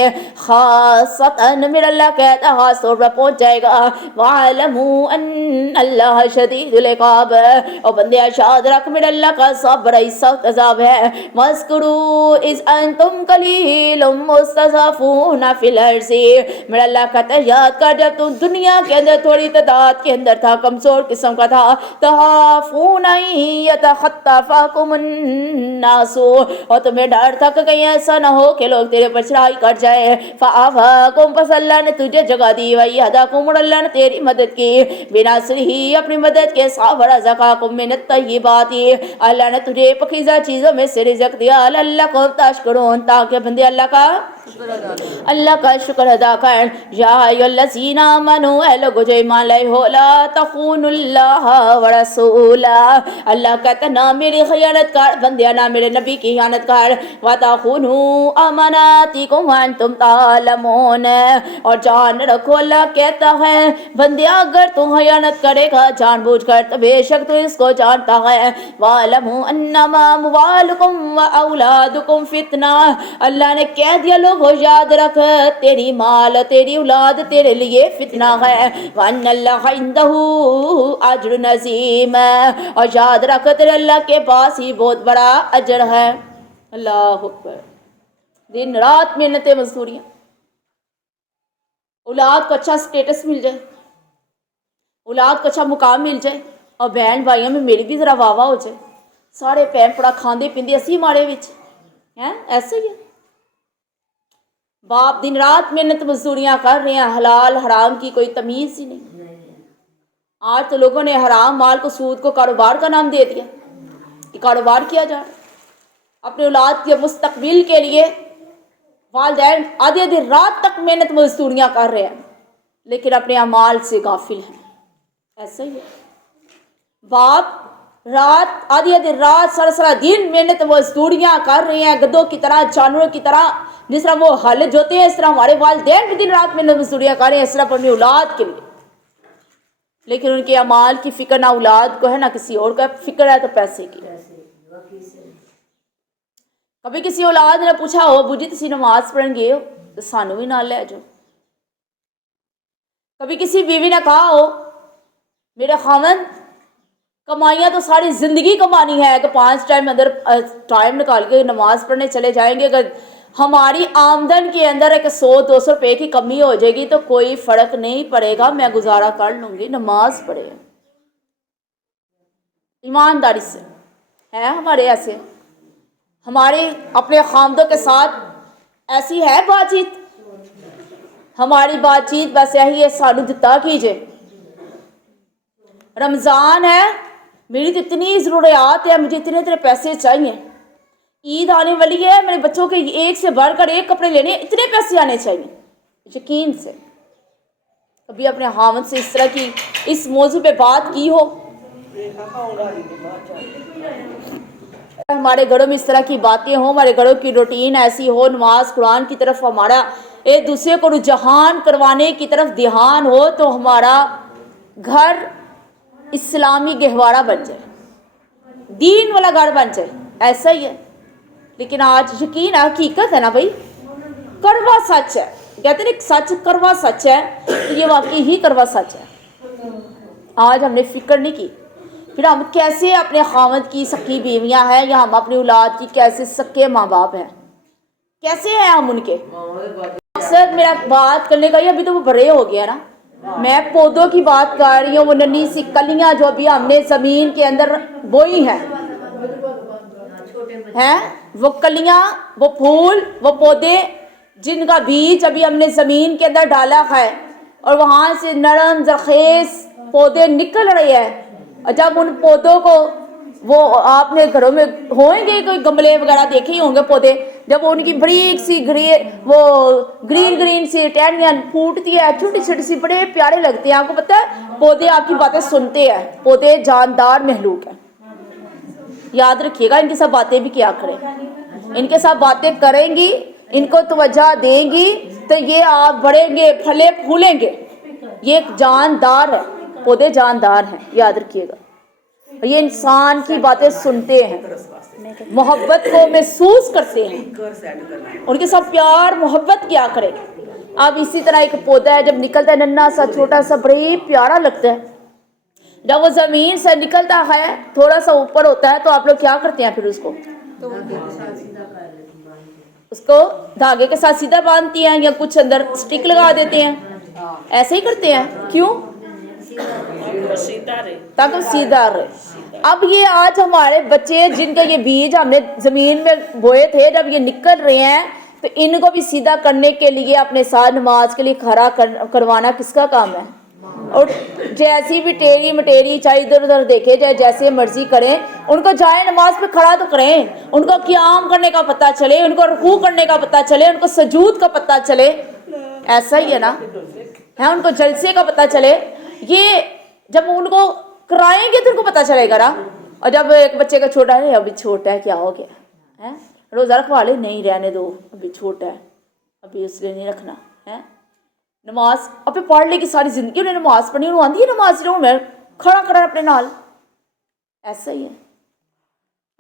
خاصتاً میرا اللہ کہتا خاص طور پر پہنچ جائے گا، وَاعْلَمُوا أَنَّ اللَّهَ شَدِيدُ الْعِقَابِ، اور بندے یاد رکھ میرا اللہ کا سب بڑا ہی سخت عذاب ہے، وَاذْكُرُوا إِذْ أَنْتُمْ قَلِيلٌ مُسْتَضْعَفُونَ فِي الْأَرْضِ، میرا اللہ کہتا ہے یاد کر جب تم دنیا کے اندر تھوڑی تعداد کے اندر تھا، کمزور قسم کا تھا، تَخَافُونَ أَن يَتَخَطَّفَكُمُ النَّاسُ، اور تمہیں ڈر تھا کہ کہیں ایسا نہ ہو کہ لوگ تیرے پر چڑھائی کر جائے، فَآفَاكُمْ، پس اللہ نے تجھے جگہ دی، وَأَيَّدَكُمْ، اور اللہ نے تیری مدد کی، بِنَصْرِهِ، اپنی مدد کے ساتھ، وَرَزَقَكُم مِّنَ الطَّيِّبَاتِ، اللہ نے تجھے پاکیزہ چیزوں میں سے رزق دیا، لَعَلَّكُمْ تَشْكُرُونَ، تاکہ بندے اللہ کا شکر ادا کر، یا ایھا الذین آمنوا، اے لوگو جو ایمان لائے ہو، لا تخونوا اللہ ورسولہ، اللہ کہتا نہ میری خیانت کر بندیا، نہ میرے نبی کی خیانت کر، وتخونوا اماناتکم وانتم تعلمون، اور جان رکھو اللہ کہتا ہے بندیا اگر تم خیانت کرے گا جان بوجھ کر تو بے شک تو اس کو جانتا ہے، وَاعْلَمُوا أَنَّمَا أَمْوَالُكُمْ وَأَوْلَادُكُمْ فِتْنَةٌ، اللہ نے کہہ دیا لوگو یاد رکھ تیری مال تیری اولاد تیرے لیے فتنہ ہے، وَأَنَّ اللَّهَ عِندَهُ أَجْرٌ عَظِيمٌ، اور یاد رکھ تیرے اللہ کے پاس ہی بہت بڑا اجر ہے، اللہ اکبر، دن رات محنتیں مزدوریاں، اولاد کو اچھا سٹیٹس مل جائے، اولاد کو اچھا مقام مل جائے، اور بہن بھائیوں میں میری بھی ذرا واہ واہ ہو جائے، سارے پین پڑا کھاندے پیندے اسی ماڑے وچ ہیں، ایسے ہی ہے، باپ دن رات محنت مزدوریاں کر رہے ہیں، حلال حرام کی کوئی تمیز ہی نہیں، آج تو لوگوں نے حرام مال کو سود کو کاروبار کا نام دے دیا کہ کاروبار کیا جا رہا، اپنے اولاد کے مستقبل کے لیے والدین آدھی آدھی رات تک محنت مزدوریاں کر رہے ہیں لیکن اپنے اعمال سے غافل ہیں، ایسا ہی ہے، باپ رات آدھی آدھی رات سارا دن محنت مزدوریاں کر رہے ہیں، گدوں کی طرح جانوروں کی طرح، جس طرح وہ حل جوتے ہیں اس طرح ہمارے والدین بھی دن رات محنت مزدوریاں کر رہے ہیں صرف اپنی اولاد کے لیے، لیکن ان کے اعمال کی فکر نہ اولاد کو ہے نہ کسی اور کا فکر ہے تو پیسے کی۔ کبھی کسی اولاد نے پوچھا ہو بوجی تسی نماز پڑھن گئے ہو تو سانو بھی نال لے جاؤ، کبھی کسی بیوی نے کہا ہو میرے خاوند کمائیاں تو ساری زندگی کمانی ہے کہ 5 ٹائم اندر ٹائم نکال کے نماز پڑھنے چلے جائیں گے، اگر ہماری آمدن کے اندر ایک 100-200 روپے کی کمی ہو جائے گی تو کوئی فرق نہیں پڑے گا، میں گزارا کر لوں گی، نماز پڑھے، ایمانداری سے ہے ہمارے ایسے، ہمارے اپنے خامدوں کے ساتھ ایسی ہے بات چیت، ہماری بات چیت بس یہی ہے سانو دتا کیجئے، رمضان ہے میری تو اتنی ضروریات ہے، مجھے اتنے پیسے چاہیے، عید آنے والی ہے میرے بچوں کے ایک سے بڑھ کر ایک کپڑے لینے، اتنے پیسے آنے چاہیے، یقین سے کبھی اپنے خاوند سے اس طرح کی اس موضوع پہ بات کی ہو، ہمارے گھروں میں اس طرح کی باتیں ہوں، ہمارے گھروں کی روٹین ایسی ہو، نماز قرآن کی طرف ہمارا ایک دوسرے کو رجحان کروانے کی طرف دھیان ہو تو ہمارا گھر اسلامی گہوارہ بن جائے، دین والا گھر بن جائے، ایسا ہی ہے، لیکن آج یقین حقیقت ہے نا بھائی، کڑوا سچ ہے، کہتے ہیں سچ کڑوا سچ ہے، تو یہ واقعی ہی کڑوا سچ ہے، آج ہم نے فکر نہیں کی، پھر ہم کیسے اپنے خاوند کی سکی بیویاں ہیں یا ہم اپنی اولاد کی کیسے سکے ماں باپ ہیں، کیسے ہیں ہم ان کے، اکثر میرا بات کرنے کا یہ ابھی تو وہ بڑے ہو گیا نا، میں پودوں کی بات کر رہی ہوں، وہ ننھی سی کلیاں جو ابھی ہم نے زمین کے اندر بوئی ہیں، وہ کلیاں وہ پھول وہ پودے جن کا بیج ابھی ہم نے زمین کے اندر ڈالا ہے اور وہاں سے نرم زرخیز پودے نکل رہے ہیں، اور جب ان پودوں کو وہ آپ نے گھروں میں ہوئیں گے کوئی گملے وغیرہ دیکھے ہی ہوں گے پودے، جب ان کی بریک سی وہ گرین سی ٹہنیاں پھوٹتی ہے چھوٹی چھوٹی سی، بڑے پیارے لگتے ہیں، آپ کو پتہ ہے پودے آپ کی باتیں سنتے ہیں، پودے جاندار مخلوق ہیں، یاد رکھیے گا، ان کے ساتھ باتیں بھی کیا کریں، ان کے ساتھ باتیں کریں گی، ان کو توجہ دیں گی تو یہ آپ بڑھیں گے، پھلے پھولیں گے، یہ جاندار ہے، پودے جاندار ہیں، یاد رکھیے گا، یہ انسان کی باتیں سنتے ہیں، محبت کو محسوس کرتے ہیں، ان کے ساتھ پیار محبت کیا کریں۔ اب اسی طرح ایک پودا ہے، جب نکلتا ہے ننھا سا چھوٹا سا، بڑے ہی پیارا لگتا ہے، جب وہ زمین سے نکلتا ہے تھوڑا سا اوپر ہوتا ہے تو آپ لوگ کیا کرتے ہیں؟ پھر اس کو دھاگے کے ساتھ سیدھا باندھتی ہیں یا کچھ اندر سٹک لگا دیتے ہیں، ایسے ہی کرتے ہیں، کیوں؟ تاکہ سیدھا رہے۔ اب یہ آج ہمارے بچے جن کا یہ بیج ہم نے زمین میں بوئے تھے، جب یہ نکل رہے ہیں تو ان کو بھی سیدھا کرنے کے لیے اپنے ساتھ نماز کے لیے کھڑا کروانا کس کا کام ہے؟ اور جیسی بھی ٹیری مٹیری چاہے ادھر ادھر دیکھے جائے، جیسے مرضی کریں، ان کو جائے نماز پہ کھڑا تو کریں، ان کو قیام کرنے کا پتہ چلے، ان کو رکوع کرنے کا پتہ چلے، ان کو سجود کا پتہ چلے، ایسا ہی ہے نا، ان کو جلسے کا پتہ چلے۔ یہ جب ان کو کرائیں گے تو ان کو پتہ چلے گا نا۔ اور جب ایک بچے کا چھوٹا ہے، ابھی چھوٹا ہے، کیا ہو گیا ہے، روزہ رکھوا لے، نہیں رہنے دو، ابھی چھوٹا ہے، ابھی اس لیے نہیں رکھنا ہے۔ نماز ابھی پڑھ لے گی ساری زندگی، انہیں نماز پڑھنی، انہوں آندھی ہے نماز روم میں کھڑا کھڑا اپنے نال، ایسا ہی ہے۔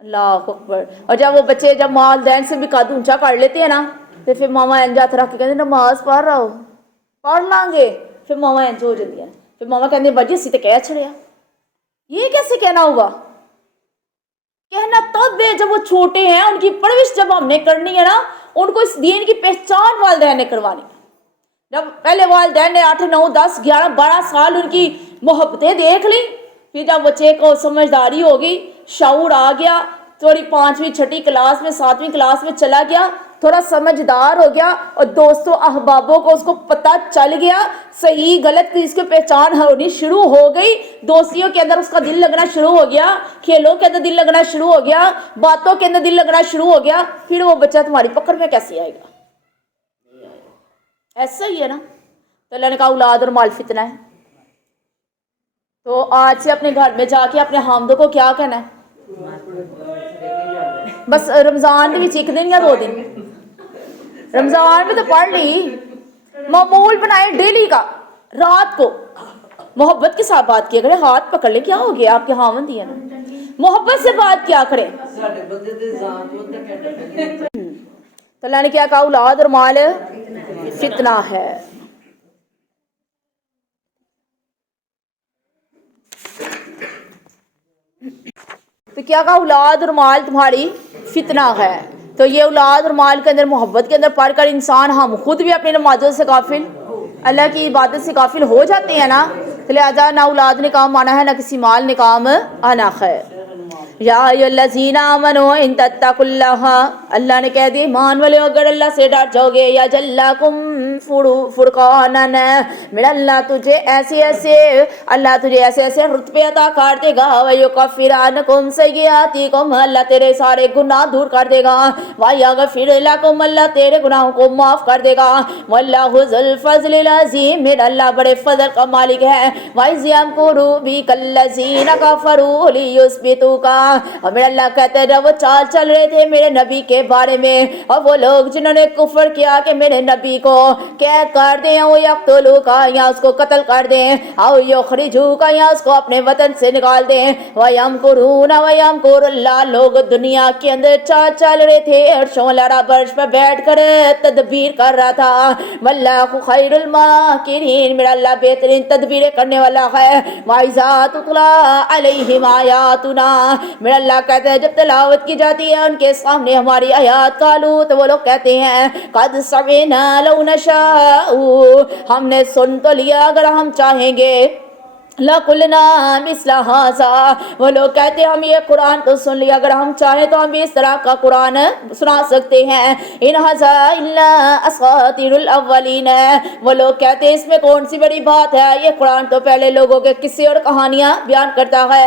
اللہ اکبر۔ اور جب وہ بچے جب والدین سے بھی قد اونچا کر لیتے ہیں نا تو پھر ماما انج ہاتھ رکھ کے کہتے نماز پڑھ رہا ہو، پڑھ لیں گے، پھر ماما انج ہو جاتی ہے، پھر ماما کہتے بجی اسی تے کہہ چھڑیا، یہ کیسے کہنا ہوگا؟ کہنا تب ہے جب وہ چھوٹے ہیں، ان کی پرورش جب ہم نے کرنی ہے نا، ان کو اس دین کی پہچان والدین نے کروانی ہے۔ جب پہلے والدین نے 8 9 10 11 12 سال ان کی محبتیں دیکھ لی، پھر جب بچے کو سمجھداری ہوگی، شعور آ گیا، تھوڑی 5ویں 6ٹھی کلاس میں 7ویں کلاس میں چلا گیا، تھوڑا سمجھدار ہو گیا، اور دوستوں احبابوں کو اس کو پتہ چل گیا، صحیح غلط کی اس کی پہچان ہونی شروع ہو گئی، دوستیوں کے اندر اس کا دل لگنا شروع ہو گیا، کھیلوں کے اندر دل لگنا شروع ہو گیا، باتوں کے اندر دل لگنا شروع ہو گیا، پھر وہ بچہ تمہاری پکڑ میں کیسے آئے گا؟ ایسا ہی ہے نا۔ تو اللہ نے کہا اولاد اور مال فتنہ ہے، تو آج سے اپنے گھر میں جا کے اپنے حامدوں کو کیا کہنا ہے؟ بس رمضان بھی 1 دن یا 2 دن، رمضان میں تو پڑھ لی، معمول بنائے ڈیلی کا، رات کو محبت کے ساتھ بات کیا کریں، ہاتھ پکڑ لیں، کیا ہو گیا آپ کے خاوند ہی ہے نا، محبت سے بات کیا کریں۔ تو اللہ نے کیا کہا اولاد اور مال فتنہ ہے۔ تو کیا کہا اولاد اور مال تمہاری فتنہ ہے۔ تو یہ اولاد اور مال کے اندر محبت کے اندر پڑھ کر انسان ہم خود بھی اپنی نمازوں سے غافل، اللہ کی عبادت سے غافل ہو جاتے ہیں نا، تو لہٰذا نہ اولاد نے کام آنا ہے، نہ کسی مال نے کام آنا ہے۔ یا ایھا الذین آمنوا ان تتقوا اللہ، اللہ نے کہہ دیا ایمان والے اگر اللہ سے ڈر جاؤ گے، یجعل لکم فرقانا، میرا اللہ تجھے ایسے ایسے رتبے عطا کر دے گا، ویکفر عنکم سیئاتکم، اللہ تیرے سارے گناہ دور کر دے گا، ویغفر لکم، اللہ تیرے گناہوں کو معاف کر دے گا، واللہ ذو الفضل العظیم، میرا اللہ بڑے فضل کا مالک ہے، وَإِذْ يَمْكُرُ بِكَ الَّذِينَ كَفَرُوا لِيُثْبِتُوكَ، اور میرا اللہ کہتا ہے جب وہ چال چل رہے تھے میرے نبی کے بارے میں، اور وہ لوگ جنہوں نے کفر کیا کہ میرے نبی کو قید کر دیں، او یقتلوک، یا اس کو قتل کر دیں، او یخرجوک، یا اس کو اپنے وطن سے نکال دیں، وَيَمْكُرُونَ وَيَمْكُرُ اللَّهُ، لوگ دنیا کے اندر چال چل رہے تھے، عرشوں لارا برش پر بیٹھ کر تدبیر کر رہا تھا، واللہ خیر الماکرین، میرا اللہ بہترین تدبیریں کرنے والا ہے، وَإِذَا تُتْلَىٰ عَلَيْهِمْ آیاتنا، میرا اللہ کہتا ہے جب تلاوت کی جاتی ہے ان کے سامنے ہماری آیات، قالوا، تو وہ لوگ کہتے ہیں قد سمعنا لو نشاء، ہم نے سن تو لیا اگر ہم چاہیں گے، لَقُلْنَا مِثْلَ هَٰذَا، وہ لوگ کہتے ہیں ہم یہ قرآن تو سن لیا اگر ہم چاہیں تو ہم بھی اس طرح کا قرآن سنا سکتے ہیں، إِنْ هَٰذَا إِلَّا أَسَاطِيرُ الْأَوَّلِينَ، وہ لوگ کہتے ہیں اس میں کون سی بڑی بات ہے، یہ قرآن تو پہلے لوگوں کے قصے اور کہانیاں بیان کرتا ہے،